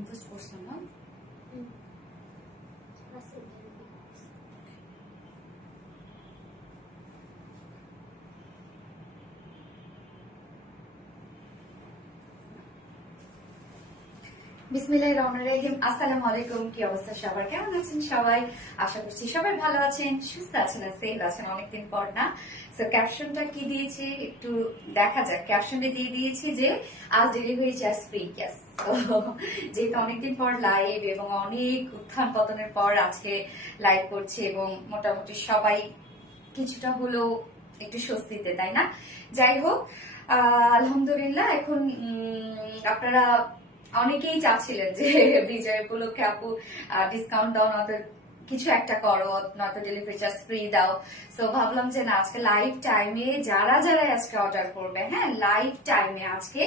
Invest করছো না? বিসমিল্লাহির রহমানির রহিম। আসসালামু আলাইকুম। কি অবস্থা সবার, কেমন আছেন সবাই? আশা করছি সবাই ভালো আছেন, সুস্থ আছেন, আর সেফ আছেন। অনেকদিন পর না। সো ক্যাপশনটা কি দিয়েছি একটু দেখা যাক। ক্যাপশনে দিয়ে দিয়েছি যে আজ ডেলিভারি চার্জ ফ্রি। ইয়েস, যেহেতু অনেকদিন পর লাইভ এবং অনেক উত্থান পতনের পর আজকে লাইভ করছি এবং মোটামুটি সবাই কিছুটা হলেও একটু স্বস্তিতে, তাই না? যাই হোক, আলহামদুলিল্লাহ। এখন আপনারা অনেকেই চাচ্ছিলেন যে বিজয় উপলক্ষে আপু ডিসকাউন্ট দাও, নয়তো কিছু একটা করো, নয়তো ডেলিভারি চার্জ ফ্রি দাও। সো ভাবলাম যে না, আজকে লাইভ টাইমে যারা যারা আজকে অর্ডার করবে, হ্যাঁ লাইভ টাইমে আজকে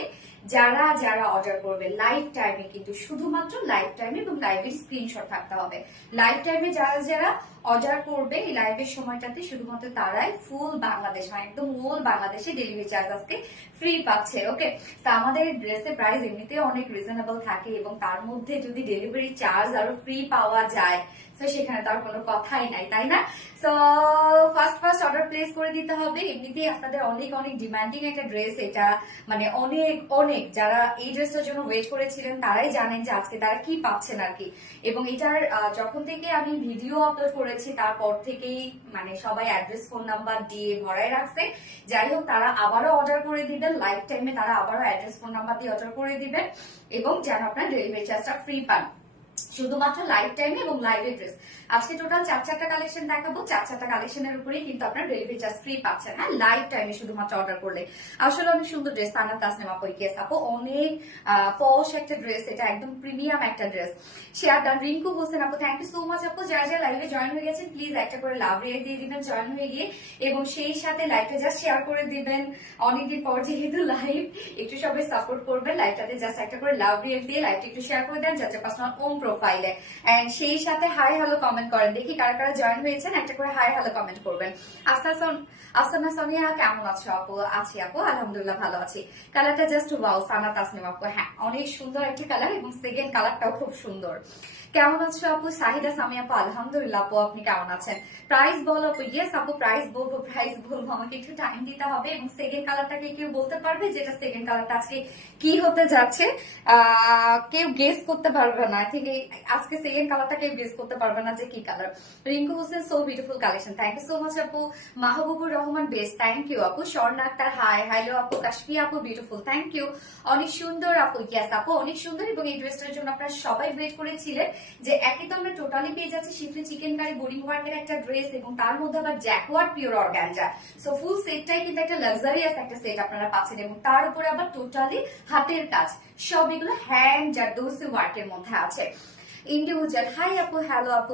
যারা যারা অর্ডার করবে লাইভ টাইমে, কিন্তু শুধুমাত্র লাইভ টাইমে এবং লাইভের স্ক্রিনশট থাকতে হবে। লাইভ টাইমে যারা যারা অর্ডার করবে এই লাইভের সময়টাতে শুধুমাত্র তারাই ফুল বাংলাদেশ, মানে একদম হোল বাংলাদেশে ডেলিভারি চার্জ আজকে ফ্রি পাচ্ছে। ওকে, তো আমাদের ড্রেসের প্রাইস এমনিতে অনেক রিজনেবল থাকে এবং তার মধ্যে যদি ডেলিভারি চার্জ আরো ফ্রি পাওয়া যায় তো সেখানে তার কোনো কথাই নাই, তাই না? সো ফার্স্ট অর্ডার প্লেস করে দিতে হবে। এমনিতেই আপনাদের অনেক অনেক ডিমান্ডিং একটা ড্রেস এটা, মানে অনেক অনেক যারা এই ড্রেসটার জন্য ওয়েট করেছিলেন তারাই জানেন যে আজকে তারা কি পাচ্ছেন আর কি। এবং এটার যখন থেকে আমি ভিডিও আপলোড করেছি তারপর থেকেই মানে সবাই অ্যাড্রেস ফোন নাম্বার দিয়ে ভরাই রাখছে। যাই হোক, তারা আবারও অর্ডার করে দিবেন লাইভ টাইমে, তারা আবারও অ্যাড্রেস ফোন নাম্বার দিয়ে অর্ডার করে দিবেন এবং যেন আপনার ডেলিভারি চার্জটা ফ্রি পান শুধুমাত্র লাইভ টাইমে এবং লাইভ ড্রেস। আজকে টোটাল 4টা কালেকশন দেখাবো, 4টা কালেকশনের উপরেই কিন্তু আপনার ডেলিভারি চার্জ ফ্রি পাচ্ছেন, হ্যাঁ লাইভ টাইমে শুধুমাত্র অর্ডার করলে। আসলে অনেক সুন্দর ড্রেস, তানা তাসনিম আপু কেস আপু, অনেক পশ একটা ড্রেস, এটা একদম প্রিমিয়াম একটা dress. Share done Rinku Hossain আপু, থ্যাংক ইউ সো মাচ আপু। যারা যারা লাইভে জয়েন হয়ে গেছেন প্লিজ একটা করে লাভ রিয়ে দিয়ে দিবেন জয়েন হয়ে গিয়ে, এবং সেই সাথে লাইভটা জাস্ট শেয়ার করে দিবেন। অনেকদিন পর যেহেতু লাইভ, একটু সবাই সাপোর্ট করবেন। লাইভটাতে জাস্ট একটা করে লাভ রিয়ে দিয়ে লাইভটা একটু শেয়ার করে দেন যাতে পার্সোনাল ওন প্রোফাইলে, এন্ড সেই সাথে হাই হ্যালো কমেন্ট করেন। দেখি কারা কারা জয়েন হয়েছেন, একটা করে হাই হ্যালো কমেন্ট করবেন। আফসানা সোনিয়া কেমন আছো আপু? আছি আপু, আলহামদুলিল্লাহ ভালো আছি। কালারটা জাস্ট ওয়াও, সানা তাসনিম আপু, হ্যাঁ অনেক সুন্দর একটা কালার এবং সেকেন্ড কালারটাও খুব সুন্দর। কেমন আছো আপু? সাহিদা সামি আপু, আলহামদুলিল্লাহ আপু, আপনি কেমন আছেন? প্রাইস বলো আপু। ইয়েস আপু, প্রাইস বলবো, প্রাইস বলবো, আমাকে একটু টাইম দিতে হবে। এবং সেকেন্ড কালারটাকে কেউ বলতে পারবে যেটা সেকেন্ড কালারটা আজকে কি হতে যাচ্ছে? কেউ গেস করতে পারবে না। আই থিঙ্ক আজকে সেকেন্ড কালারটা কেউ গেস করতে পারবে না যে কি colour. Rinku Hossain, so beautiful collection, thank you so much আপু। মাহবুবুর রহমান বেশ, থ্যাংক ইউ আপু। স্বর্ণা আক্তার হাই হ্যালো আপু। কাশ্মীর আপু বিউটিফুল, থ্যাংক ইউ। অনেক সুন্দর আপু, ইয়েস আপু অনেক সুন্দর। এবং এই ড্রেসটার জন্য আপনারা সবাই ওয়েট করেছিলেন যে একে তো আমরা টোটালি পেয়ে যাচ্ছি শিফলি চিকেন কারি বোরিং ওয়ার্কের একটা ড্রেস এবং তার মধ্যে আবার jacquard pure organza. So full সেটটাই কিন্তু একটা লাক্সারিয়াস একটা সেট আপনারা পাচ্ছেন এবং তার উপরে আবার টোটালি হাতের কাজ, সব এগুলো হ্যান্ড জারদৌসি ওয়ার্কের মধ্যে আছে। ইন্ডিভিজুয়াল হাই আপু, হ্যালো আপু,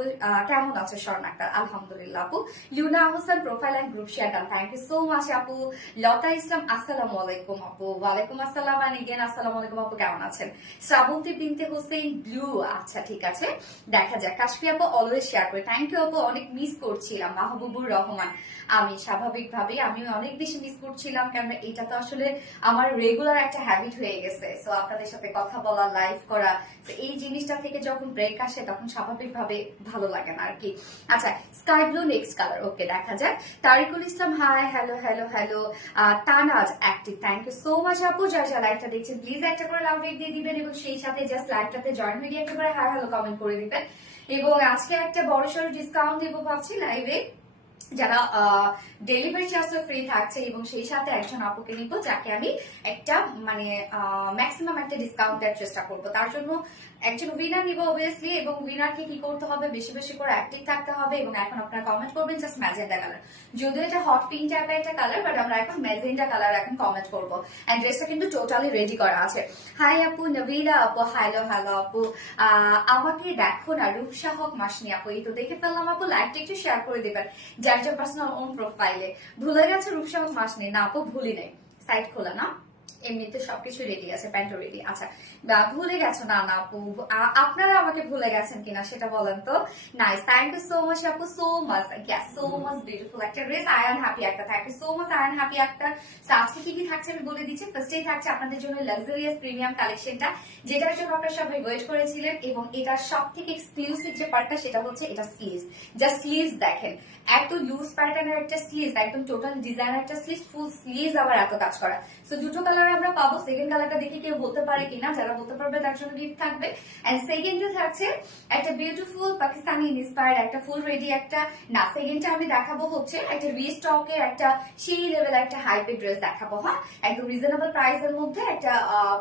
কেমন আছো? স্বর্ণাক্তার, আলহামদুলিল্লাহ আপু। লিউনা Hossain profile and group share done, thank you so much আপু। লতা ইসলাম, আসসালামু আলাইকুম আপু। ওয়ালাইকুম আসসালাম এন্ড এগেন আসসালামু আলাইকুম আপু, কেমন আছেন? শ্রাবন্তী বিনতে হোসেন ব্লু, আচ্ছা ঠিক আছে দেখা যাক। কাশ্মীর আপু অলওয়েজ শেয়ার করে, থ্যাংক ইউ আপু। অনেক মিস করছিলাম। মাহবুবুর রহমান, আমি স্বাভাবিকভাবে আমি অনেক বেশি মিস করছিলাম, কারণ এটা তো আসলে আমার রেগুলার একটা হ্যাবিট হয়ে গেছে। সো আপনাদের সাথে কথা বলা, লাইভ করা, এই জিনিসটা থেকে যখন ব্রেক আসে তখন স্বাভাবিকভাবে ভালো লাগে না আর কি। আচ্ছা, sky blue next colour, okay দেখা যাক। Tariqul Islam hi hello hello hello. Tanaz active, thank you so much আপু। যারা যারা লাইভটা দেখছেন প্লিজ একটা করে লাভ রেট দিয়ে দিবেন এবং সেই সাথে জাস্ট লাইভটাতে জয়েন হয়ে গিয়ে একটা করে হাই হ্যালো কমেন্ট করে দিবেন। এবং আজকে একটা বড়সড় ডিসকাউন্ট দিব ভাবছি লাইভে, যারা ডেলিভারি চার্জটা ফ্রি থাকছে এবং সেই সাথে একজন আপুকে নিব যাকে আমি একটা মানে ম্যাক্সিমাম একটা ডিসকাউন্ট দেওয়ার চেষ্টা করবো। তার জন্য একজন উইনার নিব অবভিয়াসলি, এবং উইনারকে কি করতে হবে, বেশি বেশি করে অ্যাক্টিভ থাকতে হবে। এবং এখন আপনারা কমেন্ট করবেন জাস্ট ম্যাজেন্ডা কালার, যদিও এটা হট পিঙ্ক টাইপের একটা কালার, বাট আমরা এখন ম্যাজেন্ডা কালার এখন কমেন্ট করবো। এন্ড ড্রেসটা কিন্তু টোটালি রেডি করা আছে। হাই আপু, নবীরা আপু, হ্যালো হ্যালো আপু। আমাকে দেখো না, রূপসা হক মাসনি আপু, এই তো দেখে ফেললাম আপু। লাইভটা একটু শেয়ার করে দিবেন যার যার পার্সোনাল ওন প্রোফাইলে। ভুলে গেছে রূপসা হক মাসনি? না আপু ভুলি নাই, সাইট খোলা না। এমনিতে সবকিছু রেডি আছে, প্যান্টও রেডি। আচ্ছা ভুলে গেছো না না আপু, আপনারা আমাকে ভুলে গেছেন কিনা সেটা বলেন তো। Nice, thank you so much আপু, so much, yes so much beautiful একটা ড্রেস। আই এম হ্যাপি একটা, thank you so much I am happy একটা। তো আজকে কি কি থাকছে আমি বলে দিচ্ছি। ফার্স্টেই থাকছে আপনাদের জন্য লাক্সারিয়াস প্রিমিয়াম কালেকশনটা, যেটার জন্য আপনারা সবাই ওয়েট করেছিলেন, এবং এটার সব থেকে এক্সক্লুসিভ যে পার্টটা সেটা হচ্ছে এটা স্লিভস। জাস্ট স্লিভস দেখেন, এত লুজ প্যাটার্নের একটা স্লিভস, একদম টোটাল ডিজাইনার একটা স্লিভস, ফুল স্লিভস আবার এত কাজ করা। সো দুটো কালার আমরা পাবো। সেকেন্ড কালারটা দেখে কেউ বলতে পারে কিনা, যারা বলতে পারবে তার জন্য গিফট থাকবে। এন্ড সেকেন্ডে থাকছে একটা বিউটিফুল পাকিস্তানি ইন্সপায়ার্ড একটা ফুল রেডি একটা, না সেকেন্ডটা আমি দেখাবো হচ্ছে একটা রিস্টকের একটা সেই লেভেল একটা হাইপে ড্রেস দেখাবো। হ্যাঁ, একদম রিজনেবল প্রাইসের মধ্যে একটা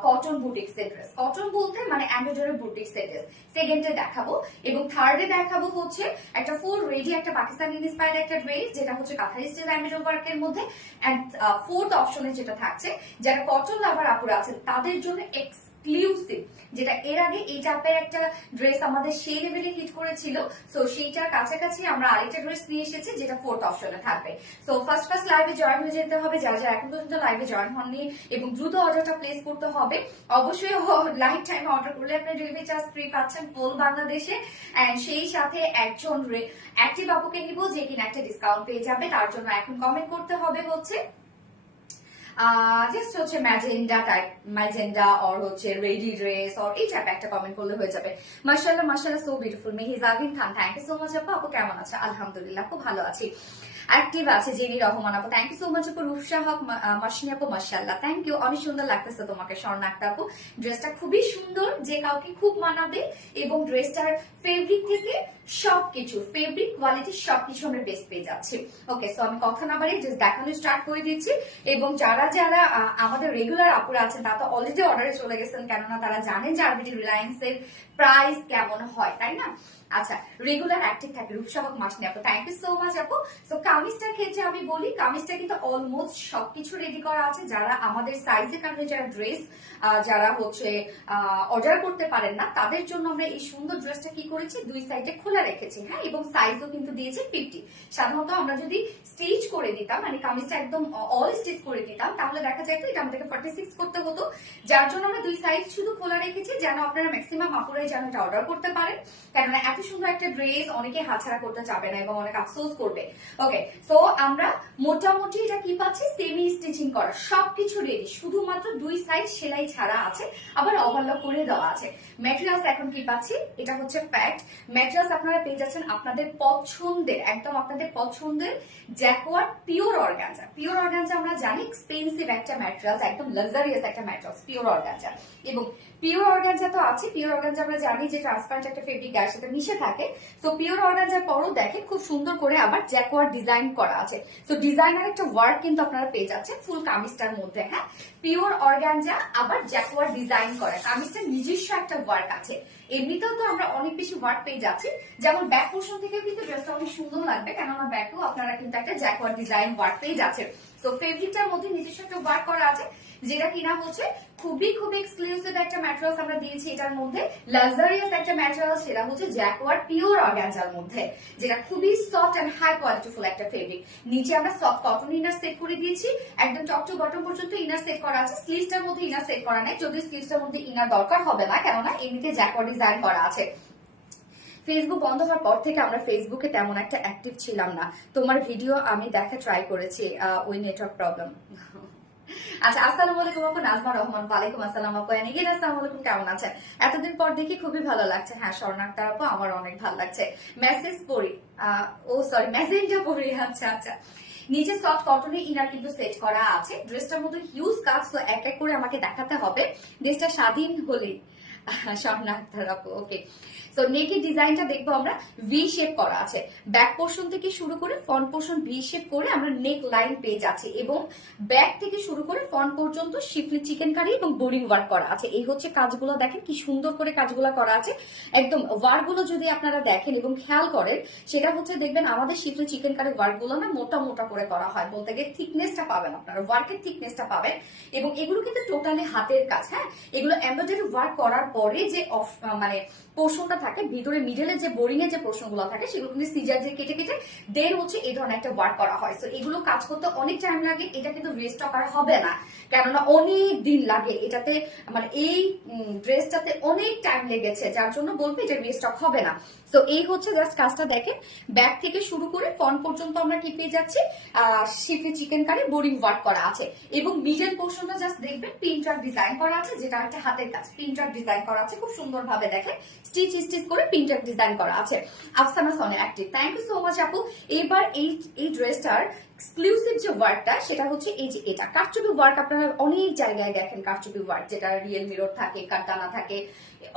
কটন বুটিক্স এর ড্রেস, কটন বলতে মানে এমব্রয়ডারি বুটিক্স এর ড্রেস সেকেন্ডে দেখাবো। এবং থার্ডে দেখাবো হচ্ছে একটা ফুল রেডি একটা পাকিস্তানি ইন্সপায়ার্ড একটা ড্রেস, যেটা হচ্ছে কাঁথা স্টাইল এমব্রয়ডারি ওয়ার্কের মধ্যে। এন্ড ফোর্থ অপশনে যেটা থাকছে, যারা কটন লাভার আপুরা আছেন তাদের জন্য এক্সক্লুসিভ, যেটা এর আগে এই টাইপের একটা ড্রেস আমাদের সেই লেভেলে হিট করেছিল। সো সেইটার কাছাকাছি আমরা আরেকটা ড্রেস নিয়ে এসেছি, যেটা ফোর্থ অপশনে থাকবে। সো ফার্স্ট লাইভে জয়েন হয়ে যেতে হবে যারা যারা এখন পর্যন্ত লাইভে জয়েন হননি, এবং দ্রুত অর্ডারটা প্লেস করতে হবে। অবশ্যই লাইভ টাইমে অর্ডার করলে আপনি ডেলিভারি চার্জ ফ্রি পাচ্ছেন ফুল বাংলাদেশে। এন্ড সেই সাথে একজন অ্যাক্টিভ আপুকে নিব যে কিনা একটা ডিসকাউন্ট পেয়ে যাবে। তার জন্য এখন কমেন্ট করতে হবে হচ্ছে জাস্ট হচ্ছে ম্যাজেন্ডা টাইপ, ম্যাজেন্ডা অর হচ্ছে রেডি ড্রেস অর এই টাইপ একটা কমেন্ট করলে হয়ে যাবে। মাশাআল্লাহ মাশাআল্লাহ, so beautiful. Mehjabin Khan, thank you so much আপু। আপু কেমন আছে? আলহামদুলিল্লাহ খুব ভালো আছি। অ্যাক্টিভ আছে জেনি রহমান আপু, থ্যাংক ইউ সো মাচ আপু। রূপসা হক মাসিনী আপু, মাশাআল্লাহ থ্যাংক ইউ। অনেক সুন্দর লাগতেছে তোমাকে স্বর্ণাক্তা আপু, ড্রেসটা খুবই সুন্দর, যে কাউকে খুব মানাবে। এবং ড্রেসটার ফেব্রিক থেকে সবকিছু, ফেব্রিক কোয়ালিটি সবকিছু আমরা বেস্ট পেয়ে যাচ্ছি। ওকে, সো আমি কথা না বাড়ি জাস্ট দেখানো স্টার্ট করে দিচ্ছি। এবং যারা যারা আমাদের রেগুলার আপুরা আছেন তারা তো অলরেডি অর্ডারে চলে গেছেন, কেননা তারা জানেন যে আরবিডি রিলায়েন্সের প্রাইস কেমন হয়, তাই না? আচ্ছা, রেগুলার অ্যাক্টিভ থাকে রূপসাহক মাসনি আপু, থ্যাংক ইউ সো মাচ আপু। সো কামিজটার ক্ষেত্রে আমি বলি, কামিজটা কিন্তু অলমোস্ট সবকিছু রেডি করা আছে। যারা আমাদের সাইজের কারণে যারা ড্রেস যারা হচ্ছে অর্ডার করতে পারেন না, তাদের জন্য আমরা এই সুন্দর ড্রেসটা কি করেছি, দুই সাইডে খোলা রেখেছি। হ্যাঁ, এবং সাইজও কিন্তু দিয়েছি 50। সাধারণত আমরা যদি স্টিচ করে দিতাম, মানে কামিজটা একদম অল স্টিচ করে দিতাম, তাহলে দেখা যায় এটা আমাদেরকে 46 করতে হতো। যার জন্য আমরা দুই সাইড শুধু খোলা রেখেছি, যেন আপনারা ম্যাক্সিমাম আপুরাই যেন এটা অর্ডার করতে পারেন। কেননা এত সুন্দর একটা ড্রেস অনেকে হাতছাড়া করতে চাবে না এবং অনেক আফসোস করবে। ওকে, সো আমরা মোটামুটি এটা কি পাচ্ছি, সেমি স্টিচিং করা, সবকিছু রেডি, শুধুমাত্র দুই সাইড সেলাই ছাড়া আছে, আবার ওভারলক করে দেওয়া আছে। ম্যাটেরিয়ালস এখন কি পাচ্ছি, এটা হচ্ছে প্যাক্ট ম্যাটেরিয়ালস। আপনারা পেয়ে যাচ্ছেন আপনাদের পছন্দের, একদম আপনাদের পছন্দের jacquard pure organza. Pure organza আমরা জানি এক্সপেন্সিভ একটা ম্যাটেরিয়ালস, একদম লাক্সারিয়াস একটা ম্যাটেরিয়ালস পিওর অর্গানজা। এবং পিওর অর্গানজা তো আছে, পিওর অর্গানজা আমরা জানি যে ট্রান্সপারেন্ট একটা ফেব্রিক গায়ের সাথে মিশে থাকে। তো পিওর অর্গানজার পরও দেখেন খুব সুন্দর করে আবার জ্যাকওয়ার্ড ডিজাইন করা আছে। তো ডিজাইনার একটা ওয়ার্ক কিন্তু আপনারা পেয়ে যাচ্ছেন ফুল কামিজটার মধ্যে। হ্যাঁ, পিওর অর্গানজা আবার জ্যাকওয়ার্ড ডিজাইন করা, কামিজটার নিজস্ব একটা ওয়ার্ক আছে। এমনিতেও তো আমরা অনেক বেশি ওয়ার্ক পেয়ে যাচ্ছি, যেমন ব্যাক পোর্শন থেকে কিন্তু ড্রেসটা অনেক সুন্দর লাগবে, কেননা ব্যাকেও আপনারা কিন্তু একটা জ্যাকওয়ার্ড ডিজাইন ওয়ার্ক পেয়ে যাচ্ছেন। তো ফেব্রিকটার মধ্যে নিজস্ব একটা ওয়ার্ক করা আছে, যেটা কিনা হচ্ছে খুবই খুব এক্সক্লুসিভ একটা ম্যাটেরিয়ালস আমরা দিয়েছি এটার মধ্যে, লাক্সারিয়াস একটা ম্যাটেরিয়ালস, সেটা হচ্ছে জ্যাকওয়ার্ড পিওর অর্গানজার মধ্যে, যেটা খুবই সফট এন্ড হাই কোয়ালিটিফুল একটা ফেব্রিক। নিচে আমরা সফট কটন ইনার সেট করে দিয়েছি, একদম টপ টু বটম পর্যন্ত ইনার সেট করা আছে। স্লিভসটার মধ্যে ইনার সেট করা নাই, যদি স্লিভসটার মধ্যে ইনার দরকার হবে না, কেননা এমনিতে জ্যাকওয়ার্ড ডিজাইন করা আছে। ফেসবুক বন্ধ হওয়ার পর থেকে আমরা ফেসবুকে তেমন একটা অ্যাক্টিভ ছিলাম না, তোমার ভিডিও আমি দেখা ট্রাই করেছি, ওই নেটওয়ার্ক প্রবলেম। আচ্ছা, আসসালামু আলাইকুম আপু। নাজমা রহমান, ওয়ালাইকুম আসসালাম আপু। এনিগেন আসসালামু আলাইকুম, কেমন আছেন? এতদিন পর দেখি খুবই ভালো লাগছে। হ্যাঁ স্বর্ণাক্তার আপু, আমার অনেক ভালো লাগছে। মেসেজ পড়ি, ও সরি মেসেঞ্জটা পড়ি। আচ্ছা আচ্ছা, নিচে সফট কটনের ইনার কিন্তু সেট করা আছে। ড্রেসটার মধ্যে হিউজ কাজ, তো এক এক করে আমাকে দেখাতে হবে। ড্রেসটা স্বাধীন হলে স্বর্ণাক্তার আপু, ওকে। তো নেকের ডিজাইনটা দেখবো আমরা ভি শেপ করা আছে, ব্যাক পোর্শন থেকে শুরু করে ফ্রন্ট পোর্শন ভি শেপ করে আমরা নেক লাইন পেয়ে যাচ্ছি, এবং ব্যাক থেকে শুরু করে ফ্রন্ট পর্যন্ত শিফলি চিকেন কারি এবং বোরিং ওয়ার্ক করা আছে। এই হচ্ছে কাজগুলো, দেখেন কি সুন্দর করে কাজগুলো করা আছে। একদম ওয়ার্কগুলো যদি আপনারা দেখেন এবং খেয়াল করেন, সেটা হচ্ছে দেখবেন আমাদের শিফলি চিকেন কারি ওয়ার্কগুলো না মোটা মোটা করে করা হয়, বলতে গিয়ে থিকনেসটা পাবেন আপনারা, ওয়ার্কের থিকনেসটা পাবেন। এবং এগুলো কিন্তু টোটালি হাতের কাজ। হ্যাঁ, এগুলো এমব্রয়ডারি ওয়ার্ক করার পরে যে মানে পোর্শনটা থাকে, ভিতরে মিডলে যে বোরিং এর যে পোর্শনগুলো থাকে সেগুলো কিন্তু সিজার যে কেটে কেটে দেন হচ্ছে এই ধরনের একটা ওয়ার্ক করা হয়। সো এগুলো কাজ করতে অনেক টাইম লাগে, এটা কিন্তু রিস্টক আর হবে না, কেননা অনেক দিন লাগে এটাতে, মানে এই ড্রেসটাতে অনেক টাইম লেগেছে, যার জন্য বলবো এটা রিস্টক হবে না। তো এই হচ্ছে জাস্ট কাজটা দেখেন, ব্যাক থেকে শুরু করে ফ্রন্ট পর্যন্ত আমরা কি পেয়ে যাচ্ছি, শিফে চিকেন কারি বোরিং ওয়ার্ক করা আছে, এবং মিডল পোর্শনটা জাস্ট দেখবেন প্রিন্টার ডিজাইন করা আছে, যেটা একটা হাতের কাজ, প্রিন্টার ডিজাইন করা আছে খুব সুন্দর ভাবে, দেখেন স্টিচ স্টিচ করে প্রিন্টার ডিজাইন করা আছে। Afsana Sonia active, thank you so much আপু। এবার এই ড্রেসটার এক্সক্লুসিভ যে ওয়ার্কটা সেটা হচ্ছে এই যে এটা কারচুপি ওয়ার্ক, আপনারা অনেক জায়গায় দেখেন কারচুপি ওয়ার্ক, যেটা রিয়েল মিরর থাকে, কাটদানা থাকে,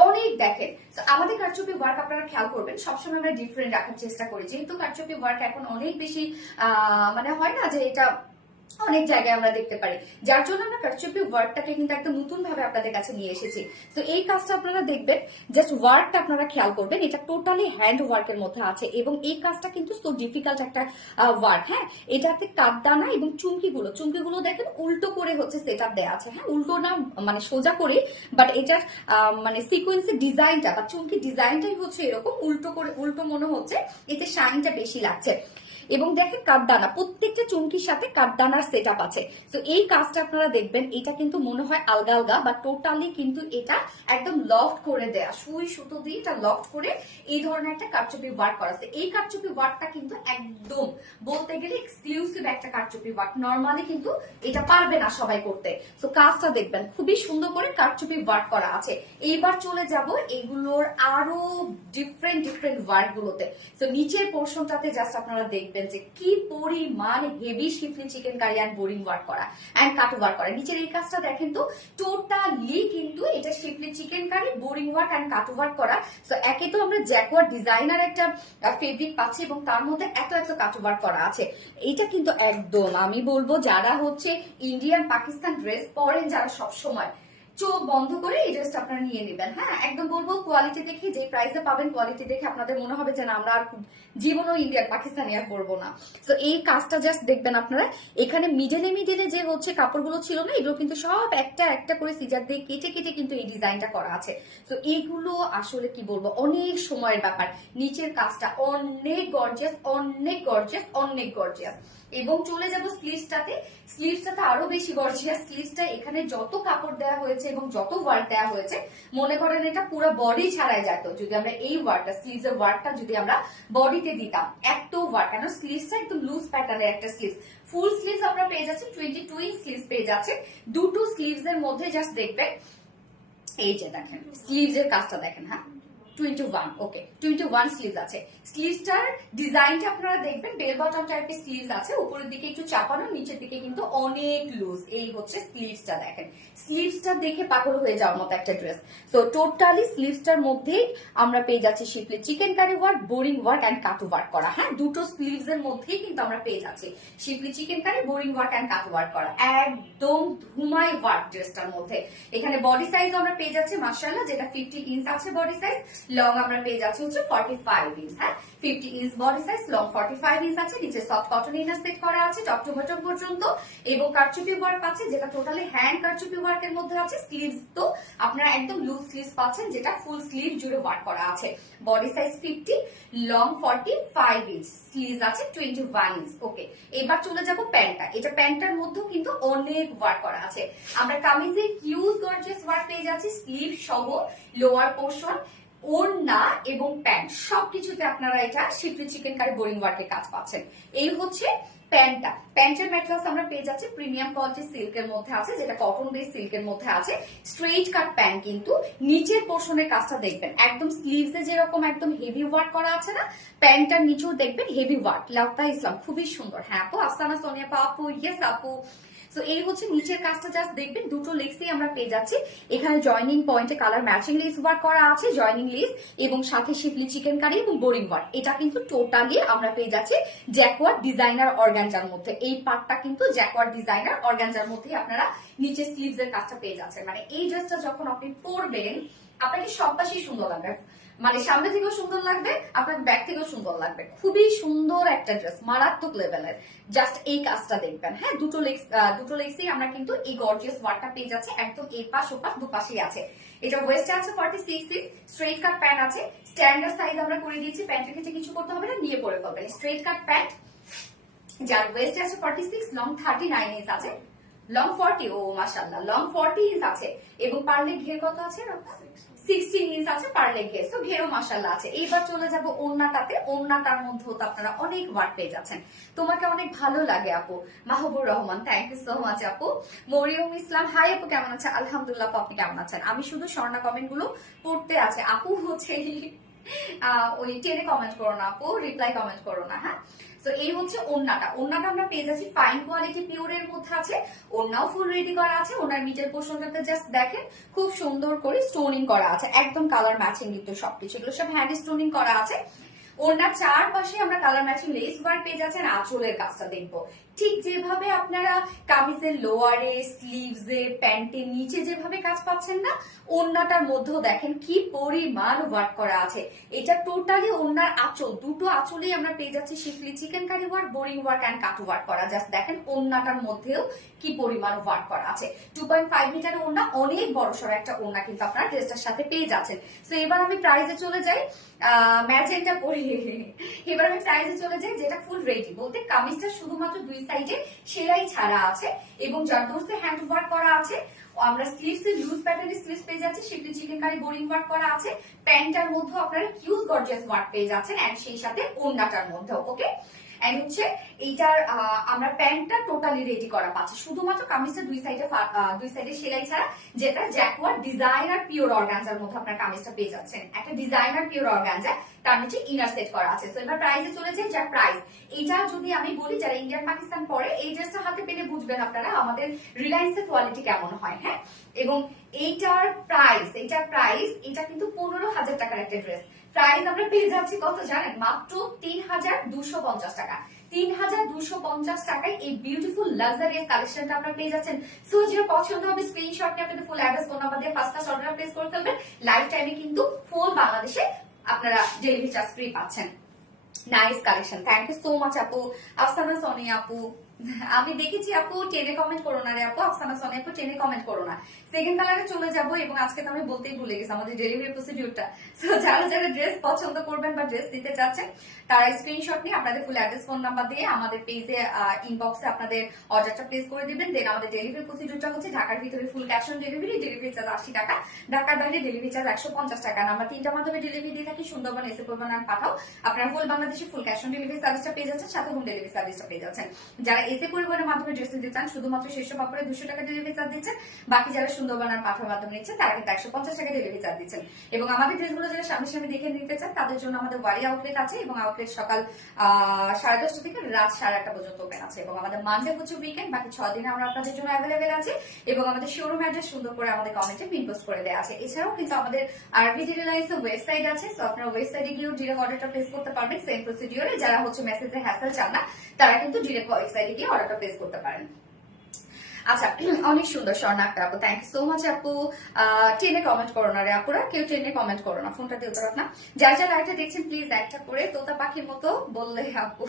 অনেক দেখেন। তো আমাদের কারচুপি ওয়ার্ক আপনারা খেয়াল করবেন, সবসময় আমরা ডিফারেন্ট রাখার চেষ্টা করি, যেহেতু কারচুপি ওয়ার্ক এখন অনেক বেশি মানে হয় না যে এটা অনেক জায়গায় আমরা দেখতে পারি, যার জন্য আমরা কারচুপি ওয়ার্কটাকে কিন্তু একদম নতুন ভাবে আপনাদের কাছে নিয়ে এসেছি। তো এই কাজটা আপনারা দেখবেন, জাস্ট ওয়ার্কটা আপনারা খেয়াল করবেন, এটা টোটালি হ্যান্ড ওয়ার্কের মধ্যে আছে, এবং এই কাজটা কিন্তু সো ডিফিকাল্ট একটা ওয়ার্ক। হ্যাঁ, এটাতে কাপদানা এবং চুমকিগুলো দেখেন উল্টো করে হচ্ছে সেট আপ দেওয়া আছে। হ্যাঁ, উল্টো না মানে সোজা করে, বাট এটার মানে সিকোয়েন্সের ডিজাইনটা বা চুমকি ডিজাইনটাই হচ্ছে এরকম উল্টো করে, উল্টো মনে হচ্ছে, এতে শাইনটা বেশি লাগছে। এবং দেখেন কাঠদানা, প্রত্যেকটা চুমকির সাথে কাঠদানার সেট আপ আছে। তো এই কাজটা আপনারা দেখবেন, এটা কিন্তু মনে হয় আলগা আলগা, বা টোটালি কিন্তু এটা একদম লফট করে দেয়া, সুই সুতো দিয়ে এটা লফট করে এই ধরনের একটা কারচুপি ওয়ার্ক করা আছে। এই কারচুপি ওয়ার্কটা কিন্তু একদম বলতে গেলে এক্সক্লুসিভ একটা কারচুপি ওয়ার্ক, নর্মালি কিন্তু এটা পারবে না সবাই করতে। তো কাজটা দেখবেন খুবই সুন্দর করে কারচুপি ওয়ার্ক করা আছে। এইবার চলে যাব এগুলোর আরো ডিফারেন্ট ওয়ার্ক গুলোতে। তো নিচের পোর্শনটাতে জাস্ট আপনারা দেখবেন যে কি পরিমাণ heavy schiffli chikankari and boring work করা এন্ড কাট ওয়ার্ক করা। নিচের এই কাজটা দেখেন তো, টোটালি কিন্তু এটা schiffli chikankari boring work and cut work করা। সো একে তো আমরা জ্যাকওয়ার্ড ডিজাইনার একটা ফেব্রিক পাচ্ছি, এবং তার মধ্যে এত কাট ওয়ার্ক করা আছে। এটা কিন্তু একদম আমি বলবো যারা হচ্ছে ইন্ডিয়ান পাকিস্তান ড্রেস পরেন, যারা সবসময় চোখ বন্ধ করে এই ড্রেসটা আপনারা নিয়ে নেবেন। হ্যাঁ, একদম বলবো কোয়ালিটি দেখে, যে প্রাইসে পাবেন কোয়ালিটি দেখে আপনাদের মনে হবে যে না, আমরা আর জীবনও ইন্ডিয়ান পাকিস্তানি আর পরবো না। তো এই কাজটা জাস্ট দেখবেন আপনারা, এখানে মিডলে যে হচ্ছে কাপড়গুলো ছিল না, এগুলো কিন্তু সব একটা করে সিজার দিয়ে কেটে কেটে কিন্তু এই ডিজাইনটা করা আছে। তো এইগুলো আসলে কি বলবো, অনেক সময়ের ব্যাপার। নিচের কাজটা অনেক গর্জিয়াস। এবং চলে যাব স্লিভসটাতে আরো বেশি গর্জিয়াস। স্লিভসটা এখানে যত কাপড় দেওয়া হয়েছে এবং যত ওয়ার্ক দেওয়া হয়েছে, মনে করেন এটা পুরো বডি ছাড়াই যেত যদি আমরা এই ওয়ার্কটা, স্লিভসের ওয়ার্কটা যদি আমরা বডিতে দিতাম, এত ওয়ার্ক। কেন স্লিভসটা একদম লুজ প্যাটার্নের একটা স্লিভস, ফুল স্লিভস আমরা পেয়ে যাচ্ছি 22 ইঞ্চ স্লিভস পেয়ে যাচ্ছে। দুটো স্লিভস এর মধ্যে জাস্ট দেখবেন এই যে দেখেন স্লিভস এর কাজটা দেখেন। হ্যাঁ, 21, ওকে 21 স্লিভস আছে। স্লিভসটার ডিজাইনটা আপনারা দেখবেন বেল বটম টাইপের স্লিভস আছে, উপরের দিকে একটু চাপানো, নিচের দিকে কিন্তু অনেক লুজ। এই হচ্ছে স্লিভসটা, দেখেন স্লিভসটা দেখে পাগল হয়ে যাওয়ার মতো একটা ড্রেস। তো টোটালি স্লিভসটার মধ্যেই আমরা পেয়ে যাচ্ছি শিফলি chicken curry work, boring work and cut work করা। হ্যাঁ, দুটো স্লিভস এর মধ্যেই কিন্তু আমরা পেয়ে যাচ্ছি শিফলি chikankari, boring work and cut work করা, একদম ধুমাই ওয়ার্ক ড্রেসটার মধ্যে। এখানে বডি সাইজ আমরা পেয়ে যাচ্ছি মাশাআল্লাহ, যেটা 50 ইঞ্চ আছে বডি সাইজ, লং আমরা পেয়ে যাচ্ছি হচ্ছে 45 ইঞ্চ। হ্যাঁ, 50 inch body size, long 45 inch আছে। নিচে সফট কটন ইনার সেট করা আছে টপ টু বটম পর্যন্ত, এবং কারচুপি ওয়ার্ক আছে, যেটা টোটালি হ্যান্ড কারচুপি ওয়ার্কের মধ্যে আছে। স্লিভস তো আপনারা একদম লুজ স্লিভস পাচ্ছেন, যেটা ফুল স্লিভ জুড়ে ওয়ার্ক করা আছে। Body size 50, long 45 inch, sleeves আছে 21 ইঞ্চ। ওকে, এবার চলে যাব প্যান্টটা। এটা প্যান্টটার মধ্যেও কিন্তু অনেক ওয়ার্ক করা আছে। আমরা কামিজে হিউজ গর্জিয়াস ওয়ার্ক পেয়ে যাচ্ছি, স্লিভ সহ, লোয়ার পোর্শন, ওড়না এবং প্যান্ট সবকিছুতে আপনারা এটা শিফলি চিকেন কারি বোরিং ওয়ার্কের কাজ পাচ্ছেন। এই হচ্ছে প্যান্টটা। প্যান্টের ম্যাটেরিয়ালস আমরা পেয়ে যাচ্ছি প্রিমিয়াম কোয়ালিটি সিল্কের মধ্যে আছে, যেটা কটন বেস সিল্কের মধ্যে আছে। স্ট্রেইট কাট প্যান্ট, কিন্তু নিচের পোর্শনের কাজটা দেখবেন একদম স্লিভসে যেরকম একদম হেভি ওয়ার্ক করা আছে না, প্যান্টটার নিচেও দেখবেন হেভি ওয়ার্ক। লাউতা ইসলাম, খুবই সুন্দর। হ্যাঁ আপু, আফসানা সোনিয়া আপু, ইয়েস আপু। সো এই হচ্ছে নিচের কাজটা, জাস্ট দেখবেন দুটো লেসই আমরা পেয়ে যাচ্ছি। এখানে জয়নিং পয়েন্টে কালার ম্যাচিং লেস ওয়ার্ক করা আছে, জয়নিং লেস, এবং সাথে শিফলি চিকেন কারি এবং বোরিং ওয়ার্ক। এটা কিন্তু টোটালি আমরা পেয়ে যাচ্ছি জ্যাকওয়ার্ড ডিজাইনার অর্গানজার মধ্যে। এই পার্টটা কিন্তু জ্যাকওয়ার্ড ডিজাইনার অর্গানজার মধ্যে আপনারা নিচে স্লিভস এর কাজটা পেয়ে যাচ্ছেন। মানে এই ড্রেসটা যখন আপনি পরবেন, আপনাকে সব পাশেই সুন্দর লাগবে। মানে সামনে থেকেও সুন্দর লাগবে, আপনার ব্যাক থেকেও সুন্দর লাগবে। খুবই সুন্দর একটা ড্রেস, মারাত্মক লেভেলের। জাস্ট এই কাজটা দেখবেন, হ্যাঁ, দুটো লেগসই আমরা কিন্তু এই গর্জিয়াস ওয়ার্কটা পেয়ে যাচ্ছে, একদম এই পাশ ও পাশ দুপাশেই আছে। এটা ওয়েস্টে আছে 46 স্ট্রেট কাট প্যান্ট আছে, স্ট্যান্ডার্ড সাইজ আমরা করে দিয়েছি, প্যান্টের ক্ষেত্রে কিছু করতে হবে না, নিয়ে পরে ফেলবেন। স্ট্রেট কাট প্যান্ট যার ওয়েস্ট আছে 46, লং 39 ইঞ্চ আছে, লং 40, ও মাশাআল্লাহ, লং 40 ইঞ্চ আছে, এবং পার লেগ ঘের কত আছে? 16 ইঞ্চ আছে পার লেগ ঘের, তো ঘেরও মাশাআল্লাহ আছে। এইবার চলে যাব ওড়নাটাতে। ওড়নাটার মধ্যেও তো আপনারা অনেক ওয়ার্ক পেয়ে যাচ্ছেন। তোমাকে অনেক ভালো লাগে আপু, Mahbub Rahman, thank you so much আপু। মরিয়ম ইসলাম, হাই আপু, কেমন আছে? আলহামদুলিল্লাহ। আপনি কেমন আছেন? আমি শুধু স্বর্ণা কমেন্ট গুলো পড়তে আছে আপু, হচ্ছে ওই টেনে কমেন্ট করো না আপু, রিপ্লাই কমেন্ট করো না, হ্যাঁ। তো এই হচ্ছে ওড়নাটা। ওড়নাটা আমরা পেয়ে যাচ্ছি ফাইন কোয়ালিটি পিওরের মধ্যে আছে, ওড়নাও ফুল রেডি করা আছে। ওনার মিডল পোর্শনটাতে জাস্ট দেখেন খুব সুন্দর করে স্টোনিং করা আছে, একদম কালার ম্যাচিং কিন্তু সবকিছু, এগুলো সব হ্যান্ড স্টোনিং করা আছে। ওড়নার চারপাশে আমরা কালার ম্যাচিং লেস ওয়ার্ক পেয়ে যাচ্ছেন। আঁচলের কাজটা দেখবো ঠিক যেভাবে আপনারা কামিজের লোয়ারে, স্লিভসে, প্যান্টের নিচে যেভাবে কাজ পাচ্ছেন না, ওড়নাটার মধ্যেও দেখেন কি পরিমাণ ওয়ার্ক করা আছে। এটা টোটালি ওড়নার আঁচল, দুটো আঁচলেই আমরা পেয়ে যাচ্ছি শিফলি chicken curry work, boring work and cut work করা। জাস্ট দেখেন ওড়নাটার মধ্যেও কি পরিমাণ ওয়ার্ক করা আছে। 2.5 মিটার ওড়না, অনেক বড় সড় একটা ওড়না কিন্তু আপনারা ড্রেসটার সাথে পেয়ে যাচ্ছেন। তো এবার আমি প্রাইসে চলে যাই, ম্যাজেন্টা পরি। এবার আমি প্রাইসে চলে যাই, যেটা ফুল রেডি বলতে কামিজটা শুধুমাত্র দুই সাইডে সেলাই ছাড়া আছে, এবং জারদোস্তে হ্যান্ড ওয়ার্ক করা আছে। আমরা স্লিভস এর লুজ প্যাটার্নের স্লিভস পেয়ে যাচ্ছি, শিফলি চিকেন কারি বোরিং ওয়ার্ক করা আছে। প্যান্টটার মধ্যে আপনারা হিউজ গর্জিয়াস ওয়ার্ক পেয়ে যাচ্ছেন, এন্ড সেই সাথে ওড়নাটার মধ্যেও ওকে। এন্ড হচ্ছে এইটার আমরা প্যান্টটা টোটালি রেডি করা পাচ্ছি, শুধুমাত্র কামিজটা দুই সাইডে সেলাই ছাড়া, যেটা জ্যাকওয়ার্ড ডিজাইনার পিওর অর্গানজার মধ্যে আপনার কামিজটা পেয়ে যাচ্ছেন, একটা ডিজাইনার পিওর অর্গানজা, তার নিচে ইনার সেট করা আছে। তো এবার প্রাইসে চলে যাই, যার প্রাইস এইটা যদি আমি বলি, যারা ইন্ডিয়ান পাকিস্তান পরে এই ড্রেসটা হাতে পেলে বুঝবেন আপনারা আমাদের রিলায়েন্সের কোয়ালিটি কেমন হয়, হ্যাঁ। এবং এইটার প্রাইস এটা কিন্তু 15,000 টাকার একটা ড্রেস। প্রাইস আমরা পেয়ে যাচ্ছি কত জানেন? মাত্র 3,250 টাকা। 3,250 টাকায় এই বিউটিফুল লাক্সারিয়াস কালেকশনটা আপনারা পেয়ে যাচ্ছেন। সো যেটা পছন্দ হবে স্ক্রিনশট নিয়ে আপনাদের ফুল অ্যাড্রেস ফোন নাম্বার দিয়ে ফার্স্ট ক্লাস অর্ডার প্লেস করে ফেলবেন। লাইফ টাইমে কিন্তু ফুল বাংলাদেশে আপনারা ডেলিভারি চার্জ ফ্রি পাচ্ছেন। Nice collection, thank you so much আপু। আফসানা সোনি আপু, আমি দেখেছি আপু, টেনে কমেন্ট করো না রে আপু। আফসানা সোনি আপু, টেনে কমেন্ট করো না। সেকেন্ড কালারে চলে যাবো, এবং আজকে তো আমি বলতেই ভুলে গেছি আমাদের ডেলিভারি প্রসিডিউরটা। তো যারা যারা ড্রেস পছন্দ করবেন বা ড্রেস দিতে চাচ্ছেন, তারা স্ক্রিনশট নিয়ে আপনাদের ফুল অ্যাড্রেস ফোন নাম্বার দিয়ে আমাদের পেজে ইনবক্সে আপনাদের অর্ডারটা প্লেস করে দিবেন। দেন আমাদের ডেলিভারি প্রসিডিউরটা হচ্ছে ঢাকার ভিতরে full cash on delivery, delivery charge 80 টাকা, ঢাকার বাইরে ডেলিভারি চার্জ 150 টাকা। আমরা 3টার মাধ্যমে ডেলিভারি দিয়ে থাকি, সুন্দরবন, এসে পরিবহন আর পাঠাও। আপনারা ফুল বাংলাদেশে ফুল ক্যাশ অন ডেলিভারি সার্ভিসটা পেয়ে যাচ্ছেন, সাথে হোম ডেলিভারি সার্ভিসটা পেয়ে যাচ্ছেন। যারা এসে পরিবহনের মাধ্যমে ড্রেস নিতে চান, শুধুমাত্র শীর্ষ কাপড়ে 200 টাকা ডেলিভারি চার্জ দিচ্ছেন। বাকি যারা সুন্দরবন আর পাঠার মাধ্যমে নিচ্ছেন, তারা কিন্তু 150 টাকা ডেলিভারি চার্জ দিচ্ছেন। এবং আমাদের ড্রেসগুলো যারা সামনে দেখে নিতে চান, তাদের জন্য আমাদের ওয়ারি আউটলেট আছে, এবং আউটলেট সকাল 10:30 থেকে রাত 8:30 পর্যন্ত ওপেন আছে। এবং আমাদের মানডে হচ্ছে উইকেন্ড, বাকি 6 দিন আমরা আপনাদের জন্য অ্যাভেলেবেল আছে। এবং আমাদের শোরুম অ্যাড্রেস সুন্দর করে আমাদের কমেন্টে পিন পোস্ট করে দেওয়া আছে। এছাড়াও কিন্তু আমাদের আরবিজি রিলায়েন্সের ওয়েবসাইট আছে, সো আপনারা ওয়েবসাইটে গিয়েও ডিরেক্ট অর্ডারটা প্লেস করতে পারবেন সেম প্রসিডিওরে। যারা হচ্ছে মেসেজে হ্যাসেল চান না, তারা কিন্তু ডিরেক্ট ওয়েবসাইটে গিয়ে অর্ডারটা প্লেস করতে পারেন। আচ্ছা, অনেক সুন্দর স্বর্ণাক্তা আপু, থ্যাংক ইউ সো মাচ আপু। টেনে কমেন্ট করো না রে আপুরা, কেউ টেনে কমেন্ট করো না, ফোনটা দিয়ে উত্তর না। যারা যারা লাইভটা দেখছেন প্লিজ একটা করে তোতা পাখির মতো বললে আপু।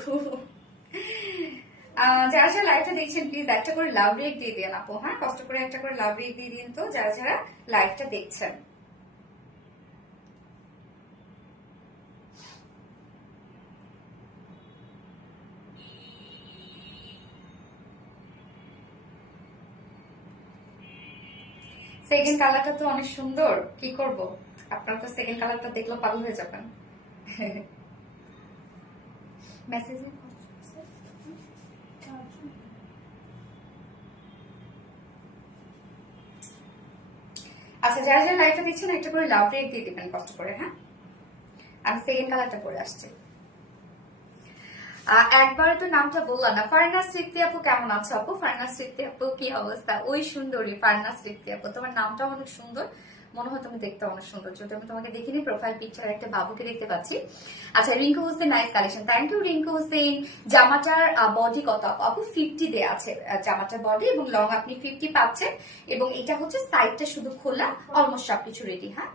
যারা যারা লাইভটা দেখছেন প্লিজ একটা করে লাভ রেক দিয়ে দিন আপু, হ্যাঁ, কষ্ট করে একটা করে লাভ রেক দিয়ে দিন তো যারা যারা লাইভটা দেখছেন। সেকেন্ড কালারটা তো অনেক সুন্দর, কি করব, আপনারা তো সেকেন্ড কালারটা দেখলে পাগল হয়ে যাবেন। মেসেজে আচ্ছা, যারা যারা লাইভটা দিচ্ছেন একটা করে লাভ রেক দিয়ে দিবেন কষ্ট করে, হ্যাঁ। আমি সেকেন্ড কালারটা পরে আসছি। একবার তো নামটা বললাম না। ফারনাস তৃপ্তি আপু, কেমন আছো আপু? ফারনাস তৃপ্তি আপু, কি অবস্থা? ওই সুন্দরী ফারনাস তৃপ্তি আপু, তোমার নামটা অনেক সুন্দর, মনে হয় তুমি দেখতে অনেক সুন্দর। যদি আমি তোমাকে দেখিনি, প্রোফাইল পিকচার একটা বাবুকে দেখতে পাচ্ছি। আচ্ছা, Rinku Hossain, nice collection, thank you Rinku Hossain. জামাটার বডি কত আপু? 50 দেয়া আছে জামাটার বডি, এবং লং আপনি 50 পাচ্ছেন। এবং এটা হচ্ছে সাইডটা শুধু খোলা, অলমোস্ট সবকিছু রেডি, হ্যাঁ।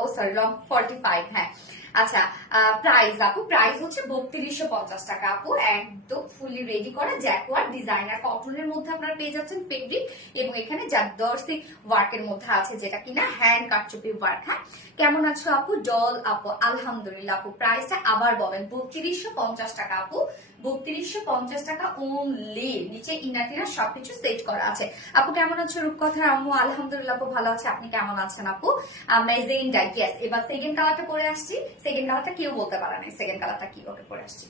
ও সরি লং 45, হ্যাঁ। আচ্ছা, প্রাইস আপু, প্রাইস হচ্ছে 3250 টাকা আপু, একদম ফুলি রেডি করা জ্যাকওয়ার্ড ডিজাইনার কটনের মধ্যে আপনারা পেয়ে যাচ্ছেন ফেব্রিক, এবং এখানে জারদর্সি ওয়ার্কের মধ্যে আছে, যেটা কিনা হ্যান্ড কারচুপি ওয়ার্ক। হ্যাঁ, কেমন আছো আপু? ডল আপু, আলহামদুলিল্লাহ আপু। প্রাইসটা আবার বলেন। 3250 টাকা আপু, 3250 টাকা ওনলি। নিচে ইনার সবকিছু সেট করা আছে। আপু কেমন আছো? রূপকথার আম্মু, আলহামদুলিল্লাহ আপু ভালো আছে, আপনি কেমন আছেন আপু? Magenta, yes. এবার সেকেন্ড কালারটা পরে আসছি। সেকেন্ড কালারটা কেউ বলতে পারে না সেকেন্ড কালারটা কি, ওকে পরে আসছি।